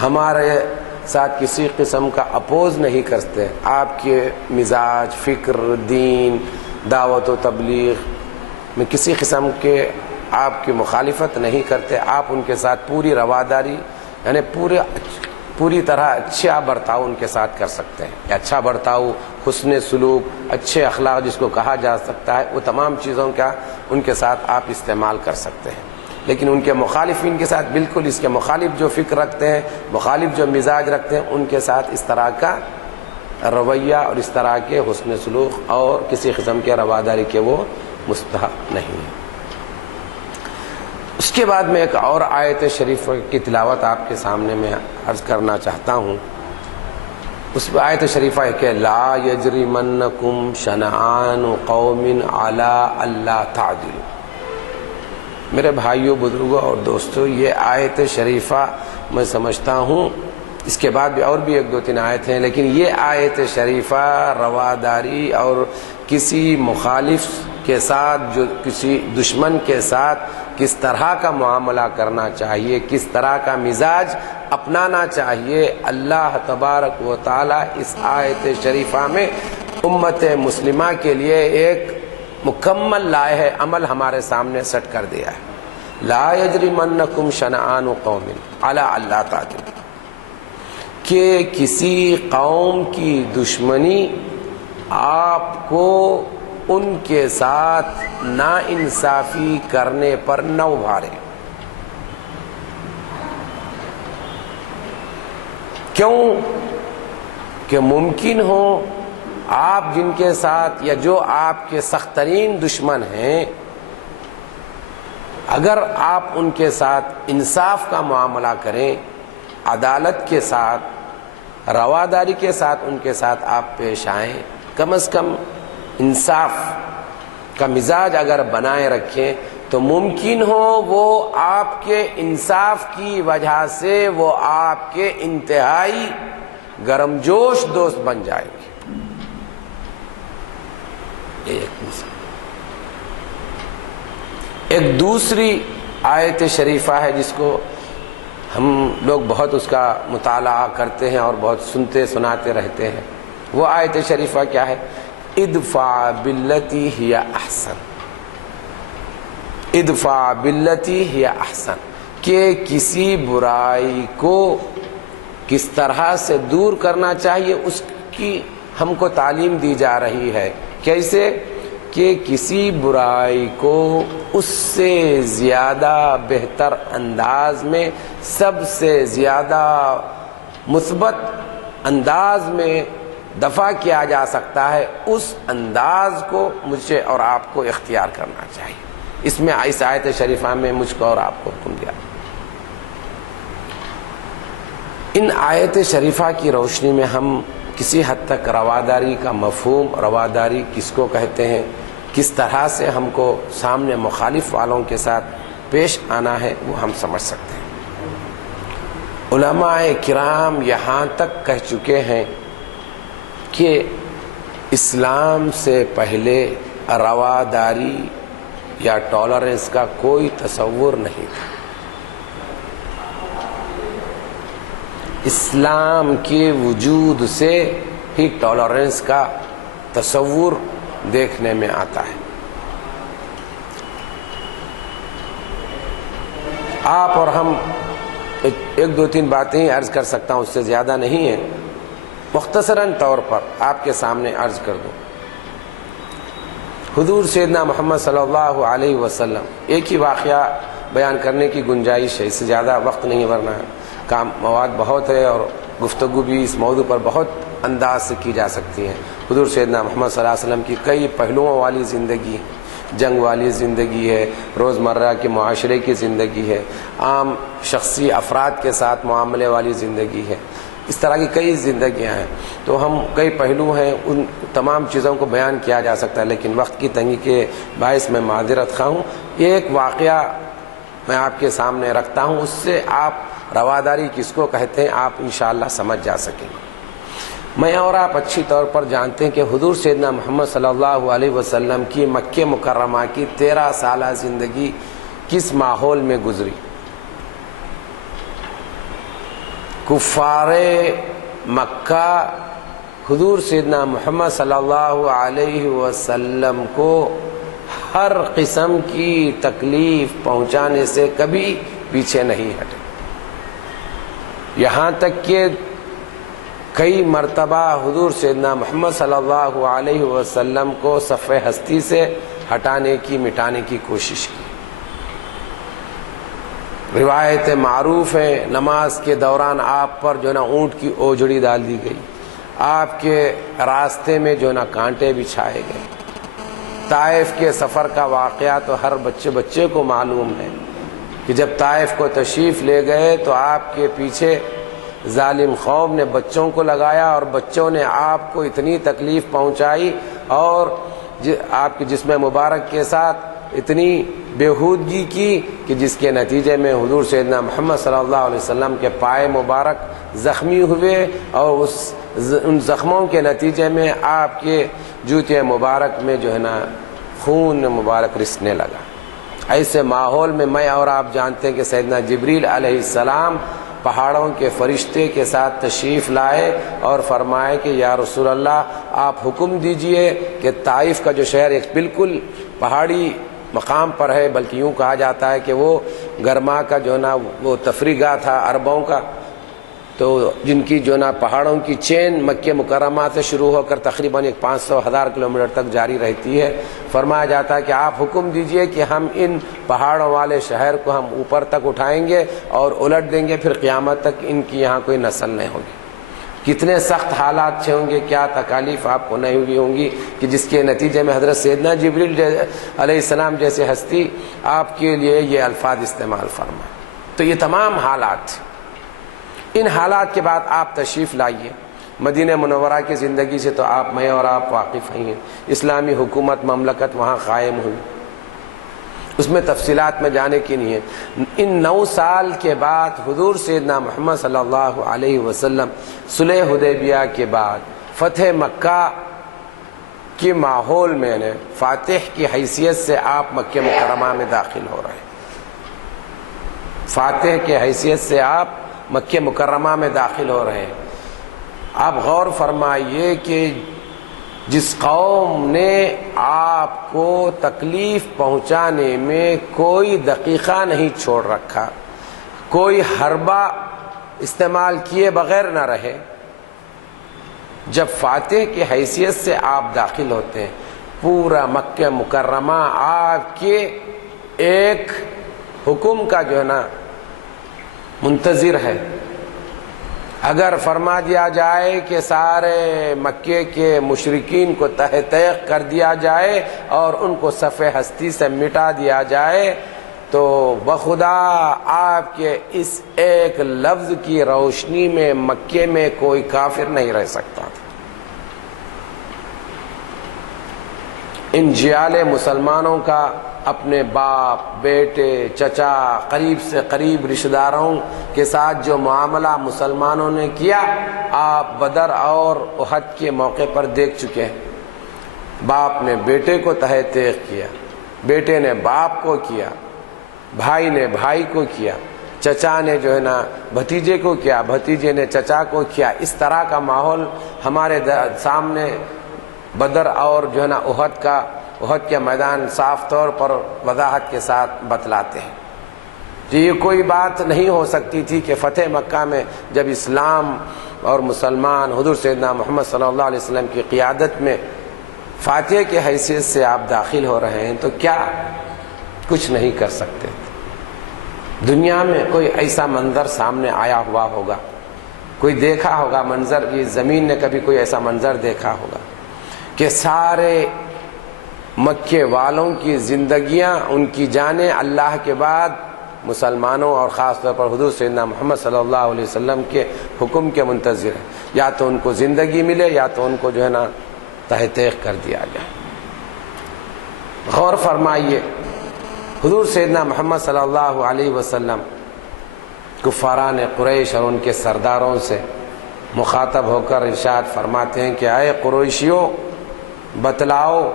ہمارے ساتھ کسی قسم کا اپوز نہیں کرتے، آپ کے مزاج، فکر، دین، دعوت و تبلیغ میں کسی قسم کے آپ کی مخالفت نہیں کرتے، آپ ان کے ساتھ پوری رواداری یعنی پوری طرح اچھا برتاؤ ان کے ساتھ کر سکتے ہیں۔ اچھا برتاؤ، حسن سلوک، اچھے اخلاق جس کو کہا جا سکتا ہے، وہ تمام چیزوں کا ان کے ساتھ آپ استعمال کر سکتے ہیں۔ لیکن ان کے مخالفین کے ساتھ بالکل اس کے مخالف جو فکر رکھتے ہیں، مخالف جو مزاج رکھتے ہیں، ان کے ساتھ اس طرح کا رویہ اور اس طرح کے حسن سلوک اور کسی قسم کے رواداری کے وہ مستحق نہیں ہے۔ اس کے بعد میں ایک اور آیت شریف کی تلاوت آپ کے سامنے میں عرض کرنا چاہتا ہوں۔ اس آیت شریفہ ہے کہ لا یجرمنکم شنآن قوم علی الا تعدلوا۔ میرے بھائیوں، بزرگوں اور دوستوں، یہ آیت شریفہ میں سمجھتا ہوں اس کے بعد بھی اور بھی 1-2-3 آیت ہیں، لیکن یہ آیت شریفہ رواداری اور کسی مخالف کے ساتھ، جو کسی دشمن کے ساتھ کس طرح کا معاملہ کرنا چاہیے، کس طرح کا مزاج اپنانا چاہیے، اللہ تبارک و تعالی اس آیت شریفہ میں امت مسلمہ کے لیے ایک مکمل لائحہ عمل ہمارے سامنے سیٹ کر دیا ہے۔ لا یجرمنکم شنآن قوم علی الا تعدلوا، کہ کسی قوم کی دشمنی آپ کو ان کے ساتھ ناانصافی کرنے پر نہ ابھارے۔ کیوں کہ ممکن ہو آپ جن کے ساتھ یا جو آپ کے سخت ترین دشمن ہیں، اگر آپ ان کے ساتھ انصاف کا معاملہ کریں، عدالت کے ساتھ، رواداری کے ساتھ ان کے ساتھ آپ پیش آئیں، کم از کم انصاف کا مزاج اگر بنائے رکھیں، تو ممکن ہو وہ آپ کے انصاف کی وجہ سے وہ آپ کے انتہائی گرم جوش دوست بن جائیں گے۔ ایک دوسری آیت شریفہ ہے جس کو ہم لوگ بہت اس کا مطالعہ کرتے ہیں اور بہت سنتے سناتے رہتے ہیں. وہ آیت شریفہ کیا ہے؟ ادفع باللتی ہی احسن. ادفع باللتی ہی احسن، کہ کسی برائی کو کس طرح سے دور کرنا چاہیے اس کی ہم کو تعلیم دی جا رہی ہے. کیسے؟ کہ کسی برائی کو اس سے زیادہ بہتر انداز میں، سب سے زیادہ مثبت انداز میں دفع کیا جا سکتا ہے، اس انداز کو مجھے اور آپ کو اختیار کرنا چاہیے. اس میں اس آیت شریفہ میں مجھ کو اور آپ کو حکم دیا. ان آیت شریفہ کی روشنی میں ہم کسی حد تک رواداری کا مفہوم، رواداری کس کو کہتے ہیں، کس طرح سے ہم کو سامنے مخالف والوں کے ساتھ پیش آنا ہے، وہ ہم سمجھ سکتے ہیں. علماء کرام یہاں تک کہہ چکے ہیں کہ اسلام سے پہلے رواداری یا ٹالرنس کا کوئی تصور نہیں تھا. اسلام کے وجود سے ہی ٹالرنس کا تصور دیکھنے میں آتا ہے. آپ اور ہم ایک دو تین باتیں ہی عرض کر سکتا ہوں، اس سے زیادہ نہیں ہے. مختصراً طور پر آپ کے سامنے عرض کر دوں. حضور سیدنا محمد صلی اللہ علیہ وسلم، ایک ہی واقعہ بیان کرنے کی گنجائش ہے، اس سے زیادہ وقت نہیں، ورنہ کام مواد بہت ہے اور گفتگو بھی اس موضوع پر بہت انداز سے کی جا سکتی ہے. حضور سیدنا محمد صلی اللہ علیہ وسلم کی کئی پہلوؤں والی زندگی، جنگ والی زندگی ہے، روزمرہ کے معاشرے کی زندگی ہے، عام شخصی افراد کے ساتھ معاملے والی زندگی ہے. اس طرح کی کئی زندگیاں ہیں، تو ہم کئی پہلو ہیں، ان تمام چیزوں کو بیان کیا جا سکتا ہے، لیکن وقت کی تنگی کے باعث میں معذرت خواہ ہوں. ایک واقعہ میں آپ کے سامنے رکھتا ہوں، اس سے آپ رواداری کس کو کہتے ہیں آپ انشاءاللہ سمجھ جا سکیں گے. میں اور آپ اچھی طور پر جانتے ہیں کہ حضور سیدنا محمد صلی اللہ علیہ وسلم کی مکہ مکرمہ کی 13 سالہ زندگی کس ماحول میں گزری. کفار مکہ حضور سیدنا محمد صلی اللہ علیہ وسلم کو ہر قسم کی تکلیف پہنچانے سے کبھی پیچھے نہیں ہٹے. یہاں تک کہ کئی مرتبہ حضور سیدنا محمد صلی اللہ علیہ وسلم کو صف ہستی سے ہٹانے کی، مٹانے کی کوشش کی. روایت معروف ہے، نماز کے دوران آپ پر جو نا اونٹ کی اوجڑی ڈال دی گئی، آپ کے راستے میں جو نا کانٹے بچھائے گئے. طائف کے سفر کا واقعہ تو ہر بچے کو معلوم ہے کہ جب طائف کو تشریف لے گئے تو آپ کے پیچھے ظالم قوم نے بچوں کو لگایا اور بچوں نے آپ کو اتنی تکلیف پہنچائی اور آپ کے جسم مبارک کے ساتھ اتنی بےہودگی کی کہ جس کے نتیجے میں حضور سیدنا محمد صلی اللہ علیہ وسلم کے پائے مبارک زخمی ہوئے اور ان زخموں کے نتیجے میں آپ کے جوتے مبارک میں جو ہے نا خون مبارک رسنے لگا. ایسے ماحول میں اور آپ جانتے ہیں کہ سیدنا جبریل علیہ السلام پہاڑوں کے فرشتے کے ساتھ تشریف لائے اور فرمائے کہ یا رسول اللہ آپ حکم دیجئے کہ طائف کا جو شہر ایک بالکل پہاڑی مقام پر ہے، بلکہ یوں کہا جاتا ہے کہ وہ گرما کا جو نا وہ تفریح گاہ تھا عربوں کا، تو جن کی جو نا پہاڑوں کی چین مکہ مکرمہ سے شروع ہو کر تقریباً 500,000 کلومیٹر تک جاری رہتی ہے. فرمایا جاتا ہے کہ آپ حکم دیجئے کہ ہم ان پہاڑوں والے شہر کو ہم اوپر تک اٹھائیں گے اور الٹ دیں گے، پھر قیامت تک ان کی یہاں کوئی نسل نہیں ہوگی. کتنے سخت حالات چھے ہوں گے، کیا تکالیف آپ کو نہیں ہوئی ہوں گی کہ جس کے نتیجے میں حضرت سیدنا جبریل علیہ السلام جیسے ہستی آپ کے لیے یہ الفاظ استعمال فرمائے. تو یہ تمام حالات، ان حالات کے بعد آپ تشریف لائیے مدینہ منورہ کی زندگی سے تو میں اور آپ واقف ہیں. اسلامی حکومت مملکت وہاں قائم ہوئی، اس میں تفصیلات میں جانے کی نہیں ہے. ان 9 سال کے بعد حضور سیدنا محمد صلی اللہ علیہ وسلم صلح حدیبیہ کے بعد فتح مکہ کے ماحول میں فاتح کی حیثیت سے آپ مکہ مکرمہ میں داخل ہو رہے ہیں. فاتح کے حیثیت سے آپ مکہ مکرمہ میں داخل ہو رہے ہیں۔ آپ غور فرمائیے کہ جس قوم نے آپ کو تکلیف پہنچانے میں کوئی دقیقہ نہیں چھوڑ رکھا، کوئی حربہ استعمال کیے بغیر نہ رہے، جب فاتح کی حیثیت سے آپ داخل ہوتے ہیں، پورا مکہ مکرمہ آپ کے ایک حکم کا جو ہے نا منتظر ہے۔ اگر فرما دیا جائے کہ سارے مکے کے مشرکین کو تہہ تیغ کر دیا جائے اور ان کو صف ہستی سے مٹا دیا جائے تو بخدا آپ کے اس ایک لفظ کی روشنی میں مکے میں کوئی کافر نہیں رہ سکتا تھا۔ ان جیال مسلمانوں کا اپنے باپ، بیٹے، چچا، قریب سے قریب رشتہ داروں کے ساتھ جو معاملہ مسلمانوں نے کیا آپ بدر اور احد کے موقع پر دیکھ چکے ہیں۔ باپ نے بیٹے کو تہہ تیغ کیا، بیٹے نے باپ کو کیا، بھائی نے بھائی کو کیا، چچا نے جو ہے نا بھتیجے کو کیا، بھتیجے نے چچا کو کیا۔ اس طرح کا ماحول ہمارے سامنے بدر اور جو ہے نا احد کے میدان صاف طور پر وضاحت کے ساتھ بتلاتے ہیں کہ یہ کوئی بات نہیں ہو سکتی تھی کہ فتح مکہ میں جب اسلام اور مسلمان حضور سیدنا محمد صلی اللہ علیہ وسلم کی قیادت میں فاتح کی حیثیت سے آپ داخل ہو رہے ہیں تو کیا کچھ نہیں کر سکتے تھے۔ دنیا میں کوئی ایسا منظر سامنے آیا ہوا ہوگا، کوئی دیکھا ہوگا منظر، یہ زمین نے کبھی کوئی ایسا منظر دیکھا ہوگا کہ سارے مکے والوں کی زندگیاں، ان کی جانیں اللہ کے بعد مسلمانوں اور خاص طور پر حضور سیدنا محمد صلی اللہ علیہ وسلم کے حکم کے منتظر ہیں، یا تو ان کو زندگی ملے یا تو ان کو جو ہے نا تہہ تیغ کر دیا جائے۔ غور فرمائیے، حضور سیدنا محمد صلی اللہ علیہ وسلم کفاران قریش اور ان کے سرداروں سے مخاطب ہو کر ارشاد فرماتے ہیں کہ اے قریشیوں، بتلاؤ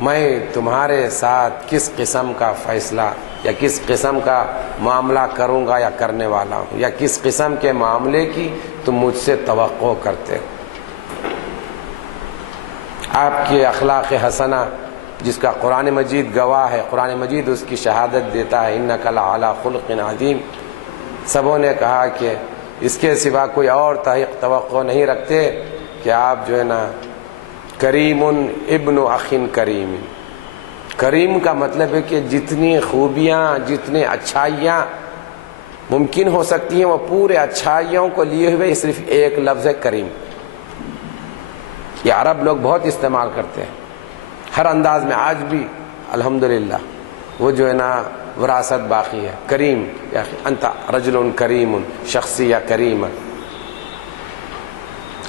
میں تمہارے ساتھ کس قسم کا فیصلہ یا کس قسم کا معاملہ کروں گا یا کرنے والا ہوں، یا کس قسم کے معاملے کی تم مجھ سے توقع کرتے ہو۔ آپ کے اخلاق حسنہ جس کا قرآن مجید گواہ ہے، قرآن مجید اس کی شہادت دیتا ہے، انک لعلی خلق عظیم۔ سبوں نے کہا کہ اس کے سوا کوئی اور توقع نہیں رکھتے کہ آپ جو ہے نا کریم ابن اخ کریم۔ کریم کا مطلب ہے کہ جتنی خوبیاں، جتنی اچھائیاں ممکن ہو سکتی ہیں وہ پورے اچھائیوں کو لیے ہوئے صرف ایک لفظ ہے کریم۔ یہ عرب لوگ بہت استعمال کرتے ہیں ہر انداز میں، آج بھی الحمدللہ وہ جو ہے نا وراثت باقی ہے۔ کریم یا انت رجل کریم، شخصیہ کریم۔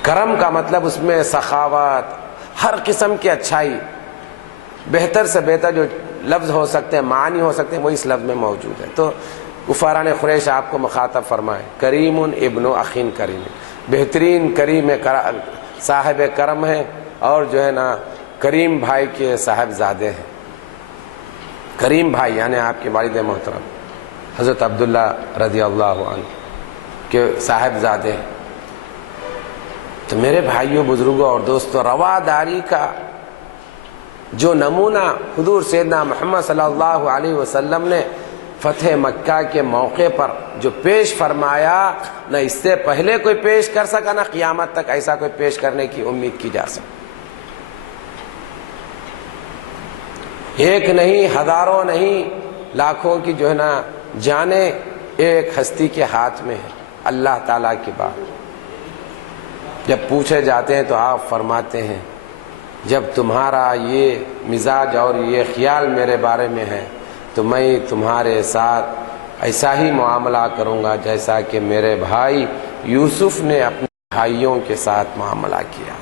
کرم کا مطلب اس میں سخاوت، ہر قسم کی اچھائی، بہتر سے بہتر جو لفظ ہو سکتے ہیں، معنی ہو سکتے ہیں، وہ اس لفظ میں موجود ہے۔ تو کفاران قریش آپ کو مخاطب فرمائے کریم ابن اخین کریم، بہترین کریم صاحب کرم ہے اور جو ہے نا کریم بھائی کے صاحب زادے ہیں۔ کریم بھائی یعنی آپ کے والد محترم حضرت عبداللہ رضی اللہ عنہ کے صاحب زادے ہیں۔ تو میرے بھائیوں، بزرگوں اور دوستوں، رواداری کا جو نمونہ حضور سیدنا محمد صلی اللہ علیہ وسلم نے فتح مکہ کے موقع پر جو پیش فرمایا، نہ اس سے پہلے کوئی پیش کر سکا، نہ قیامت تک ایسا کوئی پیش کرنے کی امید کی جا سکتی۔ ایک نہیں، ہزاروں نہیں، لاکھوں کی جو ہے نا جانیں ایک ہستی کے ہاتھ میں ہے، اللہ تعالیٰ کی بات۔ جب پوچھے جاتے ہیں تو آپ فرماتے ہیں جب تمہارا یہ مزاج اور یہ خیال میرے بارے میں ہے تو میں تمہارے ساتھ ایسا ہی معاملہ کروں گا جیسا کہ میرے بھائی یوسف نے اپنے بھائیوں کے ساتھ معاملہ کیا۔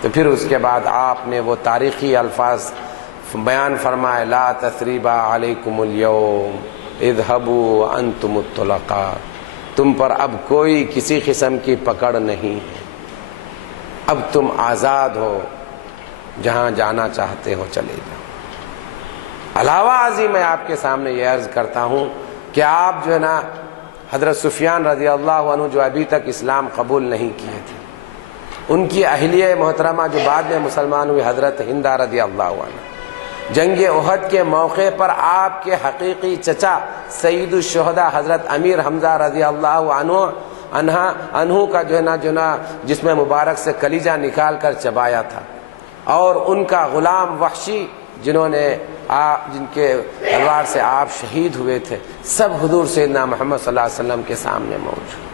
تو پھر اس کے بعد آپ نے وہ تاریخی الفاظ بیان فرمائے، لا تثریب علیکم اليوم اذهبوا انتم الطلقاء، تم پر اب کوئی کسی قسم کی پکڑ نہیں ہے، اب تم آزاد ہو، جہاں جانا چاہتے ہو چلے جاؤ۔ علاوہ ازیں میں آپ کے سامنے یہ عرض کرتا ہوں کہ کہ آپ جو ہے نا حضرت سفیان رضی اللہ عنہ جو ابھی تک اسلام قبول نہیں کیے تھے، ان کی اہلیہ محترمہ جو بعد میں مسلمان ہوئی حضرت ہندہ رضی اللہ عنہ، جنگ احد کے موقع پر آپ کے حقیقی چچا سید الشہداء حضرت امیر حمزہ رضی اللہ عنہ کا جو ہے نا جسم مبارک سے کلیجہ نکال کر چبایا تھا، اور ان کا غلام وحشی جن کے تلوار سے آپ شہید ہوئے تھے، سب حضور سیدنا محمد صلی اللہ علیہ وسلم کے سامنے موجود۔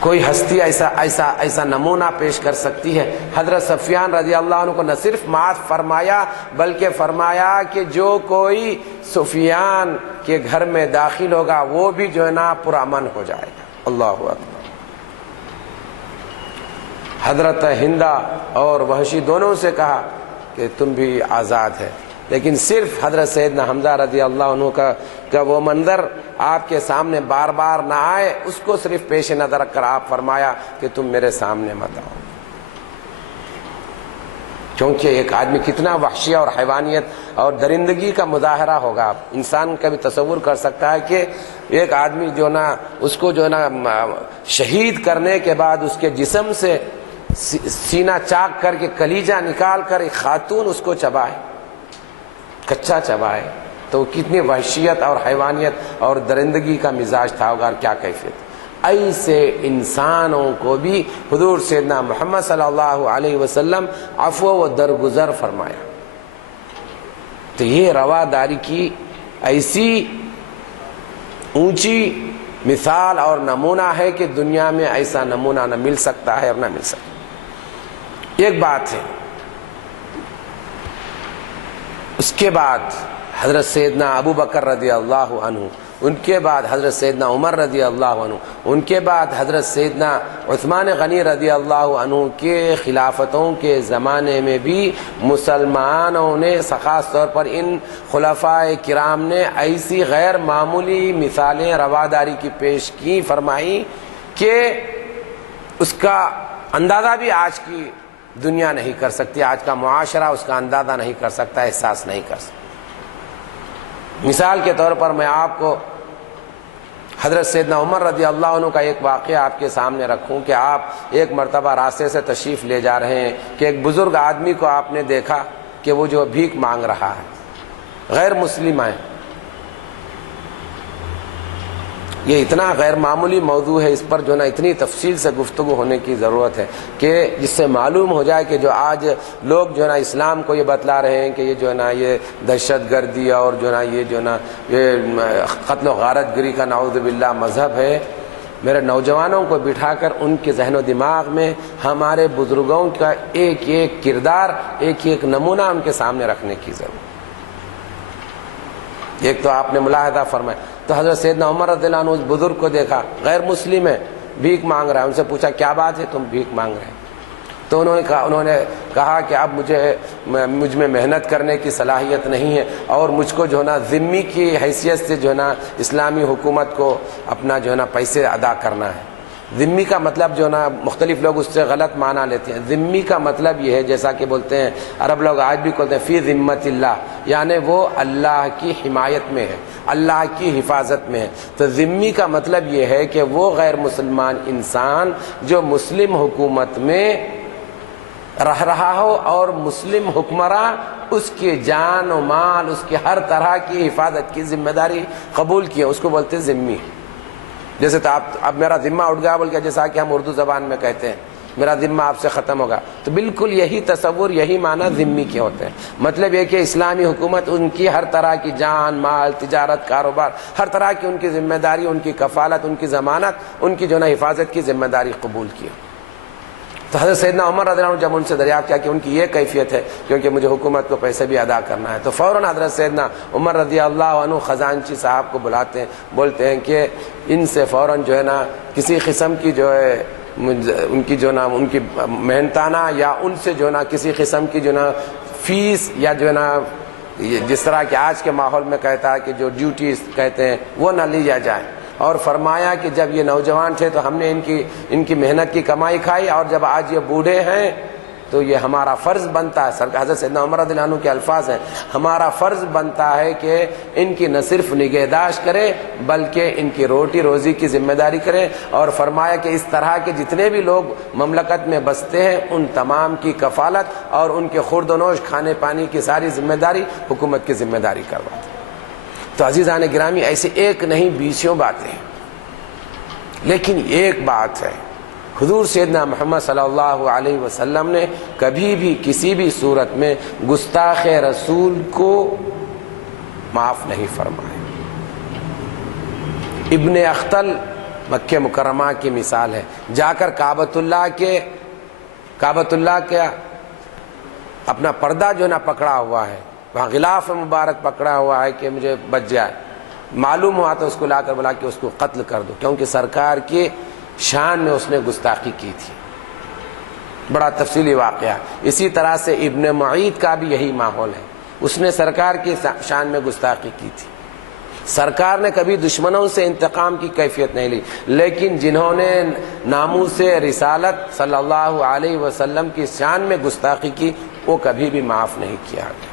کوئی ہستی ایسا نمونہ پیش کر سکتی ہے؟ حضرت سفیان رضی اللہ عنہ کو نہ صرف معاف فرمایا بلکہ فرمایا کہ جو کوئی سفیان کے گھر میں داخل ہوگا وہ بھی جو ہے نا پرامن ہو جائے گا۔ اللہ اکبر۔ حضرت ہندہ اور وحشی دونوں سے کہا کہ تم بھی آزاد ہے، لیکن صرف حضرت سیدنا حمزہ رضی اللہ عنہ کا وہ منظر آپ کے سامنے بار بار نہ آئے، اس کو صرف پیش نظر رکھ کر آپ فرمایا کہ تم میرے سامنے مت آؤ، کیونکہ ایک آدمی کتنا وحشی اور حیوانیت اور درندگی کا مظاہرہ ہوگا، انسان کبھی تصور کر سکتا ہے کہ ایک آدمی جو نا اس کو جو نا شہید کرنے کے بعد اس کے جسم سے سینہ چاک کر کے کلیجہ نکال کر ایک خاتون اس کو چبائے، کچا چبائے، تو کتنی وحشیت اور حیوانیت اور درندگی کا مزاج تھا ہوگا، اور کیا کیفیت۔ ایسے انسانوں کو بھی حضور سیدنا محمد صلی اللہ علیہ وسلم عفو و درگزر فرمایا۔ تو یہ رواداری کی ایسی اونچی مثال اور نمونہ ہے کہ دنیا میں ایسا نمونہ نہ مل سکتا ہے اور نہ مل سکتا۔ ایک بات ہے، اس کے بعد حضرت سیدنا ابو بکر رضی اللہ عنہ، ان کے بعد حضرت سیدنا عمر رضی اللہ عنہ، ان کے بعد حضرت سیدنا عثمان غنی رضی اللہ عنہ کے خلافتوں کے زمانے میں بھی مسلمانوں نے خاص طور پر ان خلفائے کرام نے ایسی غیر معمولی مثالیں رواداری کی پیش کی فرمائی کہ اس کا اندازہ بھی آج کی دنیا نہیں کر سکتی، آج کا معاشرہ اس کا اندازہ نہیں کر سکتا، احساس نہیں کر سکتا۔ مثال کے طور پر میں آپ کو حضرت سیدنا عمر رضی اللہ عنہ کا ایک واقعہ آپ کے سامنے رکھوں کہ آپ ایک مرتبہ راستے سے تشریف لے جا رہے ہیں کہ ایک بزرگ آدمی کو آپ نے دیکھا کہ وہ جو بھیک مانگ رہا ہے، غیر مسلم ہے۔ یہ اتنا غیر معمولی موضوع ہے، اس پر جو نا اتنی تفصیل سے گفتگو ہونے کی ضرورت ہے کہ جس سے معلوم ہو جائے کہ جو آج لوگ جو نا اسلام کو یہ بتلا رہے ہیں کہ یہ جو ہے نا یہ دہشت گردی اور جو نا یہ جو نا یہ قتل و غارت گری کا نعوذ باللہ مذہب ہے، میرے نوجوانوں کو بٹھا کر ان کے ذہن و دماغ میں ہمارے بزرگوں کا ایک ایک کردار، ایک ایک نمونہ ان کے سامنے رکھنے کی ضرورت۔ ایک تو آپ نے ملاحظہ فرمایا، تو حضرت سیدنا عمر رضی اللہ عنہ اس بزرگ کو دیکھا، غیر مسلم ہے، بھیک مانگ رہا ہے، ان سے پوچھا کیا بات ہے تم بھیک مانگ رہے ہیں؟ تو انہوں نے کہا کہ اب مجھ میں محنت کرنے کی صلاحیت نہیں ہے، اور مجھ کو جو ہے نا ذمی کی حیثیت سے جو ہے نا اسلامی حکومت کو اپنا جو ہے نا پیسے ادا کرنا ہے۔ ذمی کا مطلب جو ہے نا مختلف لوگ اس سے غلط معنی لیتے ہیں۔ ذمی کا مطلب یہ ہے، جیسا کہ بولتے ہیں عرب لوگ آج بھی کہتے ہیں فی ذمت اللہ، یعنی وہ اللہ کی حمایت میں ہے، اللہ کی حفاظت میں ہے۔ تو ذمی کا مطلب یہ ہے کہ وہ غیر مسلمان انسان جو مسلم حکومت میں رہ رہا ہو اور مسلم حکمراں اس کی جان و مال، اس کی ہر طرح کی حفاظت کی ذمہ داری قبول کیے، اس کو بولتے ہیں ذمی۔ جیسے تو اب میرا ذمہ اٹھ گیا بول کے، جیسا کہ ہم اردو زبان میں کہتے ہیں میرا ذمہ آپ سے ختم ہوگا، تو بالکل یہی تصور، یہی معنی ذمی کے ہوتے ہیں۔ مطلب یہ کہ اسلامی حکومت ان کی ہر طرح کی جان مال، تجارت، کاروبار، ہر طرح کی ان کی ذمہ داری، ان کی کفالت، ان کی ضمانت، ان کی جو نا حفاظت کی ذمہ داری قبول کی۔ تو حضرت سیدنا عمر رضی اللہ عنہ جب ان سے دریافت کیا کہ ان کی یہ کیفیت ہے کیونکہ مجھے حکومت کو پیسے بھی ادا کرنا ہے، تو فوراً حضرت سیدنا عمر رضی اللہ عنہ خزانچی صاحب کو بلاتے ہیں، بولتے ہیں کہ ان سے فوراً جو ہے نا کسی قسم کی جو ہے ان کی جو نا ان کی محنتانہ یا ان سے جو نا کسی قسم کی جو نا فیس یا جو ہے نا جس طرح کہ آج کے ماحول میں کہتا ہے کہ جو ڈیوٹیز کہتے ہیں وہ نہ لیا جائے، اور فرمایا کہ جب یہ نوجوان تھے تو ہم نے ان کی محنت کی کمائی کھائی، اور جب آج یہ بوڑھے ہیں تو یہ ہمارا فرض بنتا ہے، حضرت سیدنا عمر رضی اللہ عنہ کے الفاظ ہیں، ہمارا فرض بنتا ہے کہ ان کی نہ صرف نگہداشت کریں بلکہ ان کی روٹی روزی کی ذمہ داری کریں، اور فرمایا کہ اس طرح کے جتنے بھی لوگ مملکت میں بستے ہیں ان تمام کی کفالت اور ان کے خورد و نوش کھانے پانی کی ساری ذمہ داری حکومت کی ذمہ داری کرواتے۔ تو عزیزان گرامی، ایسے ایک نہیں بیسوں باتیں ہیں، لیکن ایک بات ہے، حضور سیدنا محمد صلی اللہ علیہ وسلم نے کبھی بھی کسی بھی صورت میں گستاخ رسول کو معاف نہیں فرمایا۔ ابن اختل مکہ مکرمہ کی مثال ہے، جا کر کعبۃ اللہ کا اپنا پردہ جو نہ پکڑا ہوا ہے، وہاں غلاف مبارک پکڑا ہوا ہے کہ مجھے بچ جائے، معلوم ہوا تو اس کو لا کر بلا کہ اس کو قتل کر دو، کیونکہ سرکار کی شان میں اس نے گستاخی کی تھی۔ بڑا تفصیلی واقعہ۔ اسی طرح سے ابن معید کا بھی یہی ماحول ہے، اس نے سرکار کی شان میں گستاخی کی تھی۔ سرکار نے کبھی دشمنوں سے انتقام کی کیفیت نہیں لی، لیکن جنہوں نے ناموس رسالت صلی اللہ علیہ وسلم کی شان میں گستاخی کی وہ کبھی بھی معاف نہیں کیا گیا۔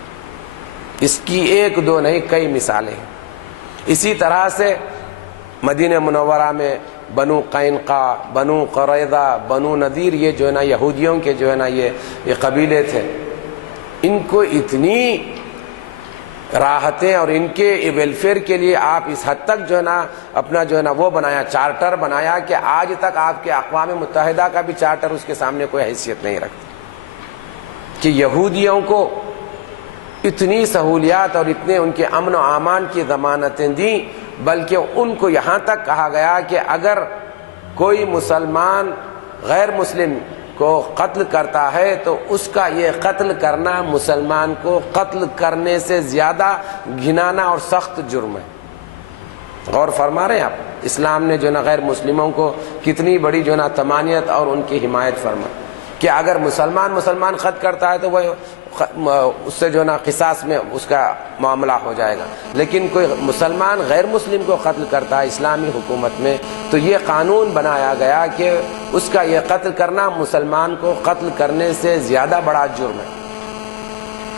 اس کی ایک دو نہیں کئی مثالیں ہیں۔ اسی طرح سے مدینہ منورہ میں بنو قینقاع، بنو قریظہ، بنو نذیر، یہ جو ہے نا یہودیوں کے جو ہے نا یہ قبیلے تھے، ان کو اتنی راحتیں اور ان کے ویلفیئر کے لیے آپ اس حد تک جو ہے نا اپنا جو ہے نا وہ بنایا، چارٹر بنایا کہ آج تک آپ کے اقوام متحدہ کا بھی چارٹر اس کے سامنے کوئی حیثیت نہیں رکھتا، کہ یہودیوں کو اتنی سہولیات اور اتنے ان کے امن و امان کی ضمانتیں دیں، بلکہ ان کو یہاں تک کہا گیا کہ اگر کوئی مسلمان غیر مسلم کو قتل کرتا ہے تو اس کا یہ قتل کرنا مسلمان کو قتل کرنے سے زیادہ گھنانا اور سخت جرم ہے۔ غور فرما رہے ہیں آپ؟ اسلام نے جو نا غیر مسلموں کو کتنی بڑی جو نا تمانیت اور ان کی حمایت فرمائی کہ اگر مسلمان قتل کرتا ہے تو وہ اس سے جو نا قصاص میں اس کا معاملہ ہو جائے گا، لیکن کوئی مسلمان غیر مسلم کو قتل کرتا ہے اسلامی حکومت میں تو یہ قانون بنایا گیا کہ اس کا یہ قتل کرنا مسلمان کو قتل کرنے سے زیادہ بڑا جرم ہے،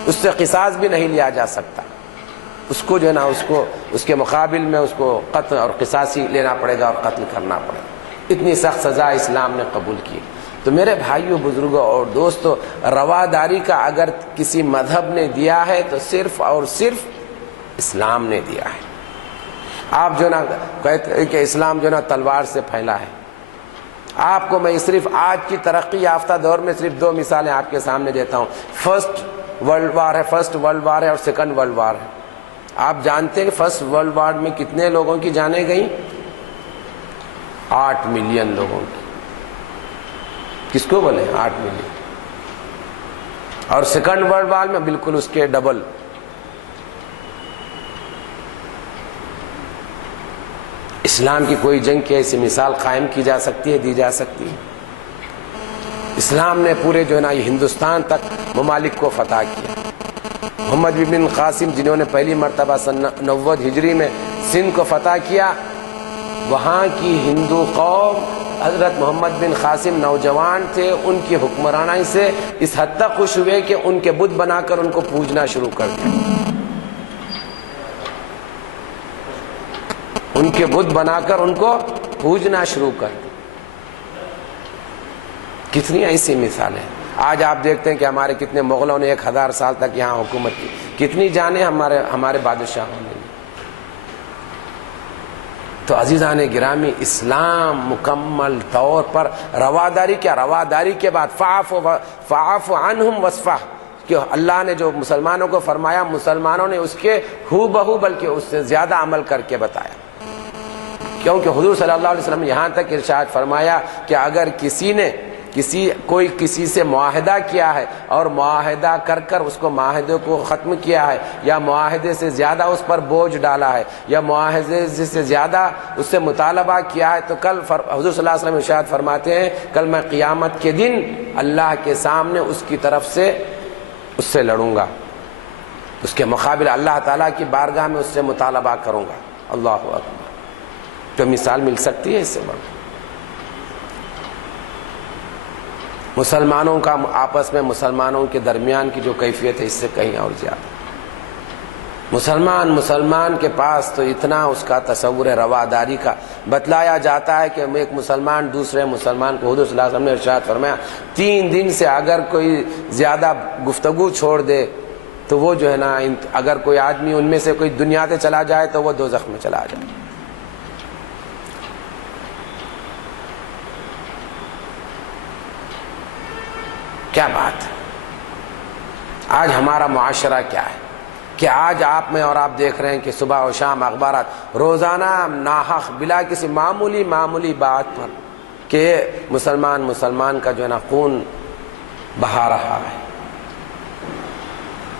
اس سے قصاص بھی نہیں لیا جا سکتا، اس کو جو ہے نا اس کے مقابل میں اس کو قتل اور قصاصی لینا پڑے گا اور قتل کرنا پڑے گا۔ اتنی سخت سزا اسلام نے قبول کی۔ تو میرے بھائیوں، بزرگوں اور دوستوں، رواداری کا اگر کسی مذہب نے دیا ہے تو صرف اور صرف اسلام نے دیا ہے۔ آپ جو نا کہتے ہیں کہ اسلام جو نا تلوار سے پھیلا ہے، آپ کو میں صرف آج کی ترقی یافتہ دور میں صرف دو مثالیں آپ کے سامنے دیتا ہوں۔ فرسٹ ورلڈ وار ہے اور سیکنڈ ورلڈ وار ہے۔ آپ جانتے ہیں کہ فرسٹ ورلڈ وار میں کتنے لوگوں کی جانیں گئیں؟ 8 ملین لوگوں کی۔ کس کو بولے 8 ملین؟ اور سیکنڈ ورلڈ وار میں بالکل اس کے ڈبل۔ اسلام کی کوئی جنگ کی ایسی مثال قائم کی جا سکتی ہے، دی جا سکتی ہے؟ اسلام نے پورے جو ہے نا یہ ہندوستان تک ممالک کو فتح کیا۔ محمد بن قاسم جنہوں نے پہلی مرتبہ سن 90 ہجری میں سندھ کو فتح کیا، وہاں کی ہندو قوم، حضرت محمد بن قاسم نوجوان تھے، ان کی حکمرانی سے اس حد تک خوش ہوئے کہ ان کے بت بنا کر ان کو پوجنا شروع کر دیا، ان کے بت بنا کر ان کو پوجنا شروع کر دیا۔ کتنی ایسی مثالیں۔ آج آپ دیکھتے ہیں کہ ہمارے کتنے مغلوں نے 1000 سال تک یہاں حکومت کی، کتنی جانیں ہمارے بادشاہوں نے۔ تو عزیزان گرامی، اسلام مکمل طور پر رواداری کیا، رواداری کے بعد فاعف عنہم واصفح، کہ اللہ نے جو مسلمانوں کو فرمایا، مسلمانوں نے اس کے ہو بہو بلکہ اس سے زیادہ عمل کر کے بتایا، کیونکہ حضور صلی اللہ علیہ وسلم نے یہاں تک ارشاد فرمایا کہ اگر کوئی کسی سے معاہدہ کیا ہے اور معاہدہ کر اس کو معاہدے کو ختم کیا ہے، یا معاہدے سے زیادہ اس پر بوجھ ڈالا ہے، یا معاہدے سے زیادہ اس سے مطالبہ کیا ہے، تو کل حضور صلی اللہ علیہ وسلم ارشاد فرماتے ہیں کل میں قیامت کے دن اللہ کے سامنے اس کی طرف سے اس سے لڑوں گا، اس کے مقابل اللہ تعالیٰ کی بارگاہ میں اس سے مطالبہ کروں گا۔ اللہ اکبر۔ تو مثال مل سکتی ہے اس سے بڑھ؟ مسلمانوں کا آپس میں مسلمانوں کے درمیان کی جو کیفیت ہے اس سے کہیں اور زیادہ. مسلمان کے پاس تو اتنا اس کا تصور ہے رواداری کا. بتلایا جاتا ہے کہ ایک مسلمان دوسرے مسلمان کو، حضور صلی اللہ علیہ وسلم نے ارشاد فرمایا 3 دن سے اگر کوئی زیادہ گفتگو چھوڑ دے تو وہ جو ہے نا، اگر کوئی آدمی ان میں سے کوئی دنیا سے چلا جائے تو وہ دوزخ میں چلا جائے. کیا بات ہے. آج ہمارا معاشرہ کیا ہے کہ آج آپ میں اور آپ دیکھ رہے ہیں کہ صبح و شام اخبارات روزانہ ناحق بلا کسی معمولی بات پر کہ مسلمان کا جو ہے نا خون بہا رہا ہے،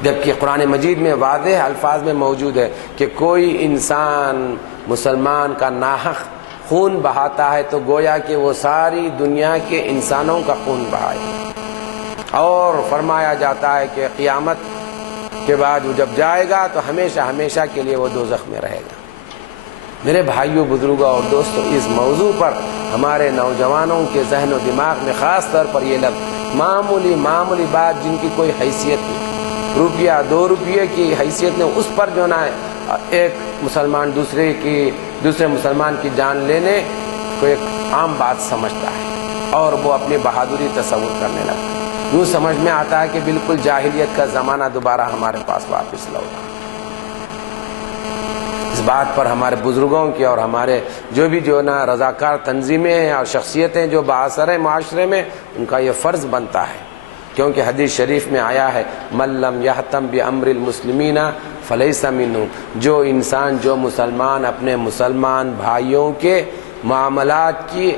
جبکہ قرآن مجید میں واضح الفاظ میں موجود ہے کہ کوئی انسان مسلمان کا ناحق خون بہاتا ہے تو گویا کہ وہ ساری دنیا کے انسانوں کا خون بہائے. اور فرمایا جاتا ہے کہ قیامت کے بعد وہ جب جائے گا تو ہمیشہ کے لیے وہ دوزخ میں رہے گا. میرے بھائیوں، بزرگوں اور دوستوں، اس موضوع پر ہمارے نوجوانوں کے ذہن و دماغ میں خاص طور پر یہ لفظ معمولی بات جن کی کوئی حیثیت نہیں، روپیہ 2 روپیے کی حیثیت نہیں، اس پر جو نا ایک مسلمان دوسرے مسلمان کی جان لینے کو ایک عام بات سمجھتا ہے اور وہ اپنی بہادری تصور کرنے لگتا ہے. یوں سمجھ میں آتا ہے کہ بالکل جاہلیت کا زمانہ دوبارہ ہمارے پاس واپس لوٹا. اس بات پر ہمارے بزرگوں کی اور ہمارے جو بھی جو نا رضاکار تنظیمیں ہیں اور شخصیتیں جو بااثر ہیں معاشرے میں، ان کا یہ فرض بنتا ہے، کیونکہ حدیث شریف میں آیا ہے من لم یہتم بامر المسلمین فلیس منہم. جو مسلمان اپنے مسلمان بھائیوں کے معاملات کی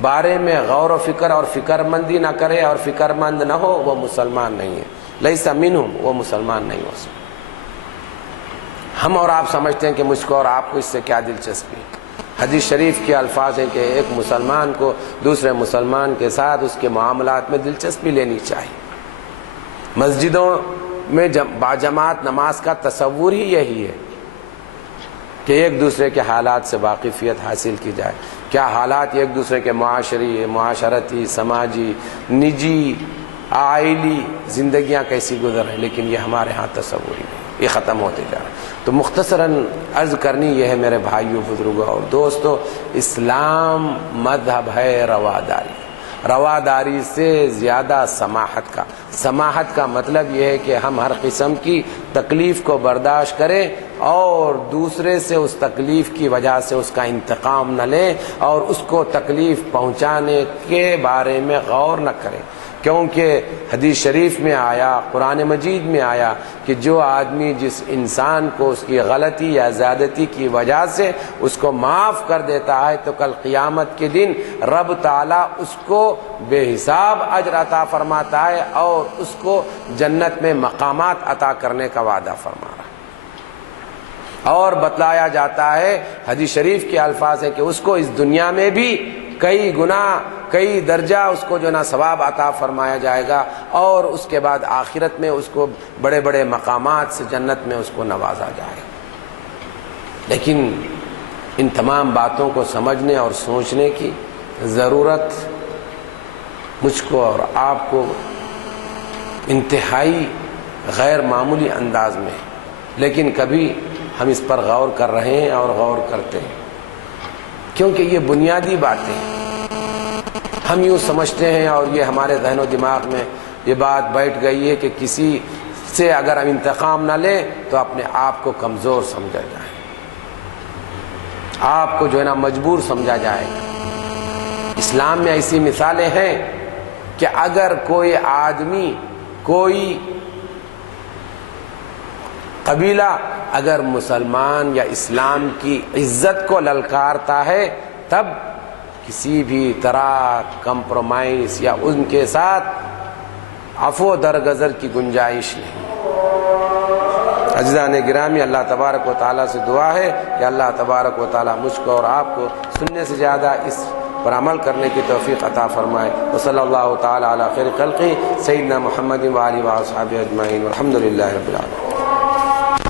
بارے میں غور و فکر اور فکر مندی نہ کرے اور فکر مند نہ ہو، وہ مسلمان نہیں ہے. لیس منہم، وہ مسلمان نہیں ہو سکتا. ہم اور آپ سمجھتے ہیں کہ مجھ کو اور آپ کو اس سے کیا دلچسپی. حدیث شریف کے الفاظ ہیں کہ ایک مسلمان کو دوسرے مسلمان کے ساتھ اس کے معاملات میں دلچسپی لینی چاہیے. مسجدوں میں باجماعت نماز کا تصور ہی یہی ہے کہ ایک دوسرے کے حالات سے واقفیت حاصل کی جائے. کیا حالات ایک دوسرے کے معاشرتی، سماجی، نجی، عائلی زندگیاں کیسی گزر رہی، لیکن یہ ہمارے ہاں تصور ہی نہیں، یہ ختم ہوتے جا رہا ہے. تو مختصراً عرض کرنی یہ ہے میرے بھائیوں، بزرگوں اور دوستوں، اسلام مذہب ہے رواداری سے زیادہ سماحت کا مطلب یہ ہے کہ ہم ہر قسم کی تکلیف کو برداشت کریں اور دوسرے سے اس تکلیف کی وجہ سے اس کا انتقام نہ لیں اور اس کو تکلیف پہنچانے کے بارے میں غور نہ کریں. کیونکہ حدیث شریف میں آیا، قرآن مجید میں آیا کہ جو آدمی جس انسان کو اس کی غلطی یا زیادتی کی وجہ سے اس کو معاف کر دیتا ہے تو کل قیامت کے دن رب تعالیٰ اس کو بے حساب اجر عطا فرماتا ہے اور اس کو جنت میں مقامات عطا کرنے کا وعدہ فرما رہا ہے. اور بتلایا جاتا ہے، حدیث شریف کے الفاظ ہیں کہ اس کو اس دنیا میں بھی کئی گنا، کئی درجہ اس کو جو نا ثواب عطا فرمایا جائے گا اور اس کے بعد آخرت میں اس کو بڑے بڑے مقامات سے جنت میں اس کو نوازا جائے گا. لیکن ان تمام باتوں کو سمجھنے اور سوچنے کی ضرورت مجھ کو اور آپ کو انتہائی غیر معمولی انداز میں ہے. لیکن کبھی ہم اس پر غور کر رہے ہیں اور غور کرتے ہیں، کیونکہ یہ بنیادی باتیں ہیں. ہم یوں سمجھتے ہیں اور یہ ہمارے ذہن و دماغ میں یہ بات بیٹھ گئی ہے کہ کسی سے اگر ہم انتقام نہ لیں تو اپنے آپ کو کمزور سمجھا جائے، آپ کو جو ہے نا مجبور سمجھا جائے گا. اسلام میں ایسی مثالیں ہیں کہ اگر کوئی آدمی، کوئی قبیلہ اگر مسلمان یا اسلام کی عزت کو للکارتا ہے تب کسی بھی طرح کمپرومائز یا ان کے ساتھ عفو درگزر کی گنجائش نہیں. عزیزان گرامی، اللہ تبارک و تعالیٰ سے دعا ہے کہ اللہ تبارک و تعالیٰ مجھ کو اور آپ کو سننے سے زیادہ اس پر عمل کرنے کی توفیق عطا فرمائے. وصلی اللہ تعالیٰ علی خیر خلقہ سیدنا محمد و آلہ و اصحابہ اجمعین والحمد للہ رب العالمین.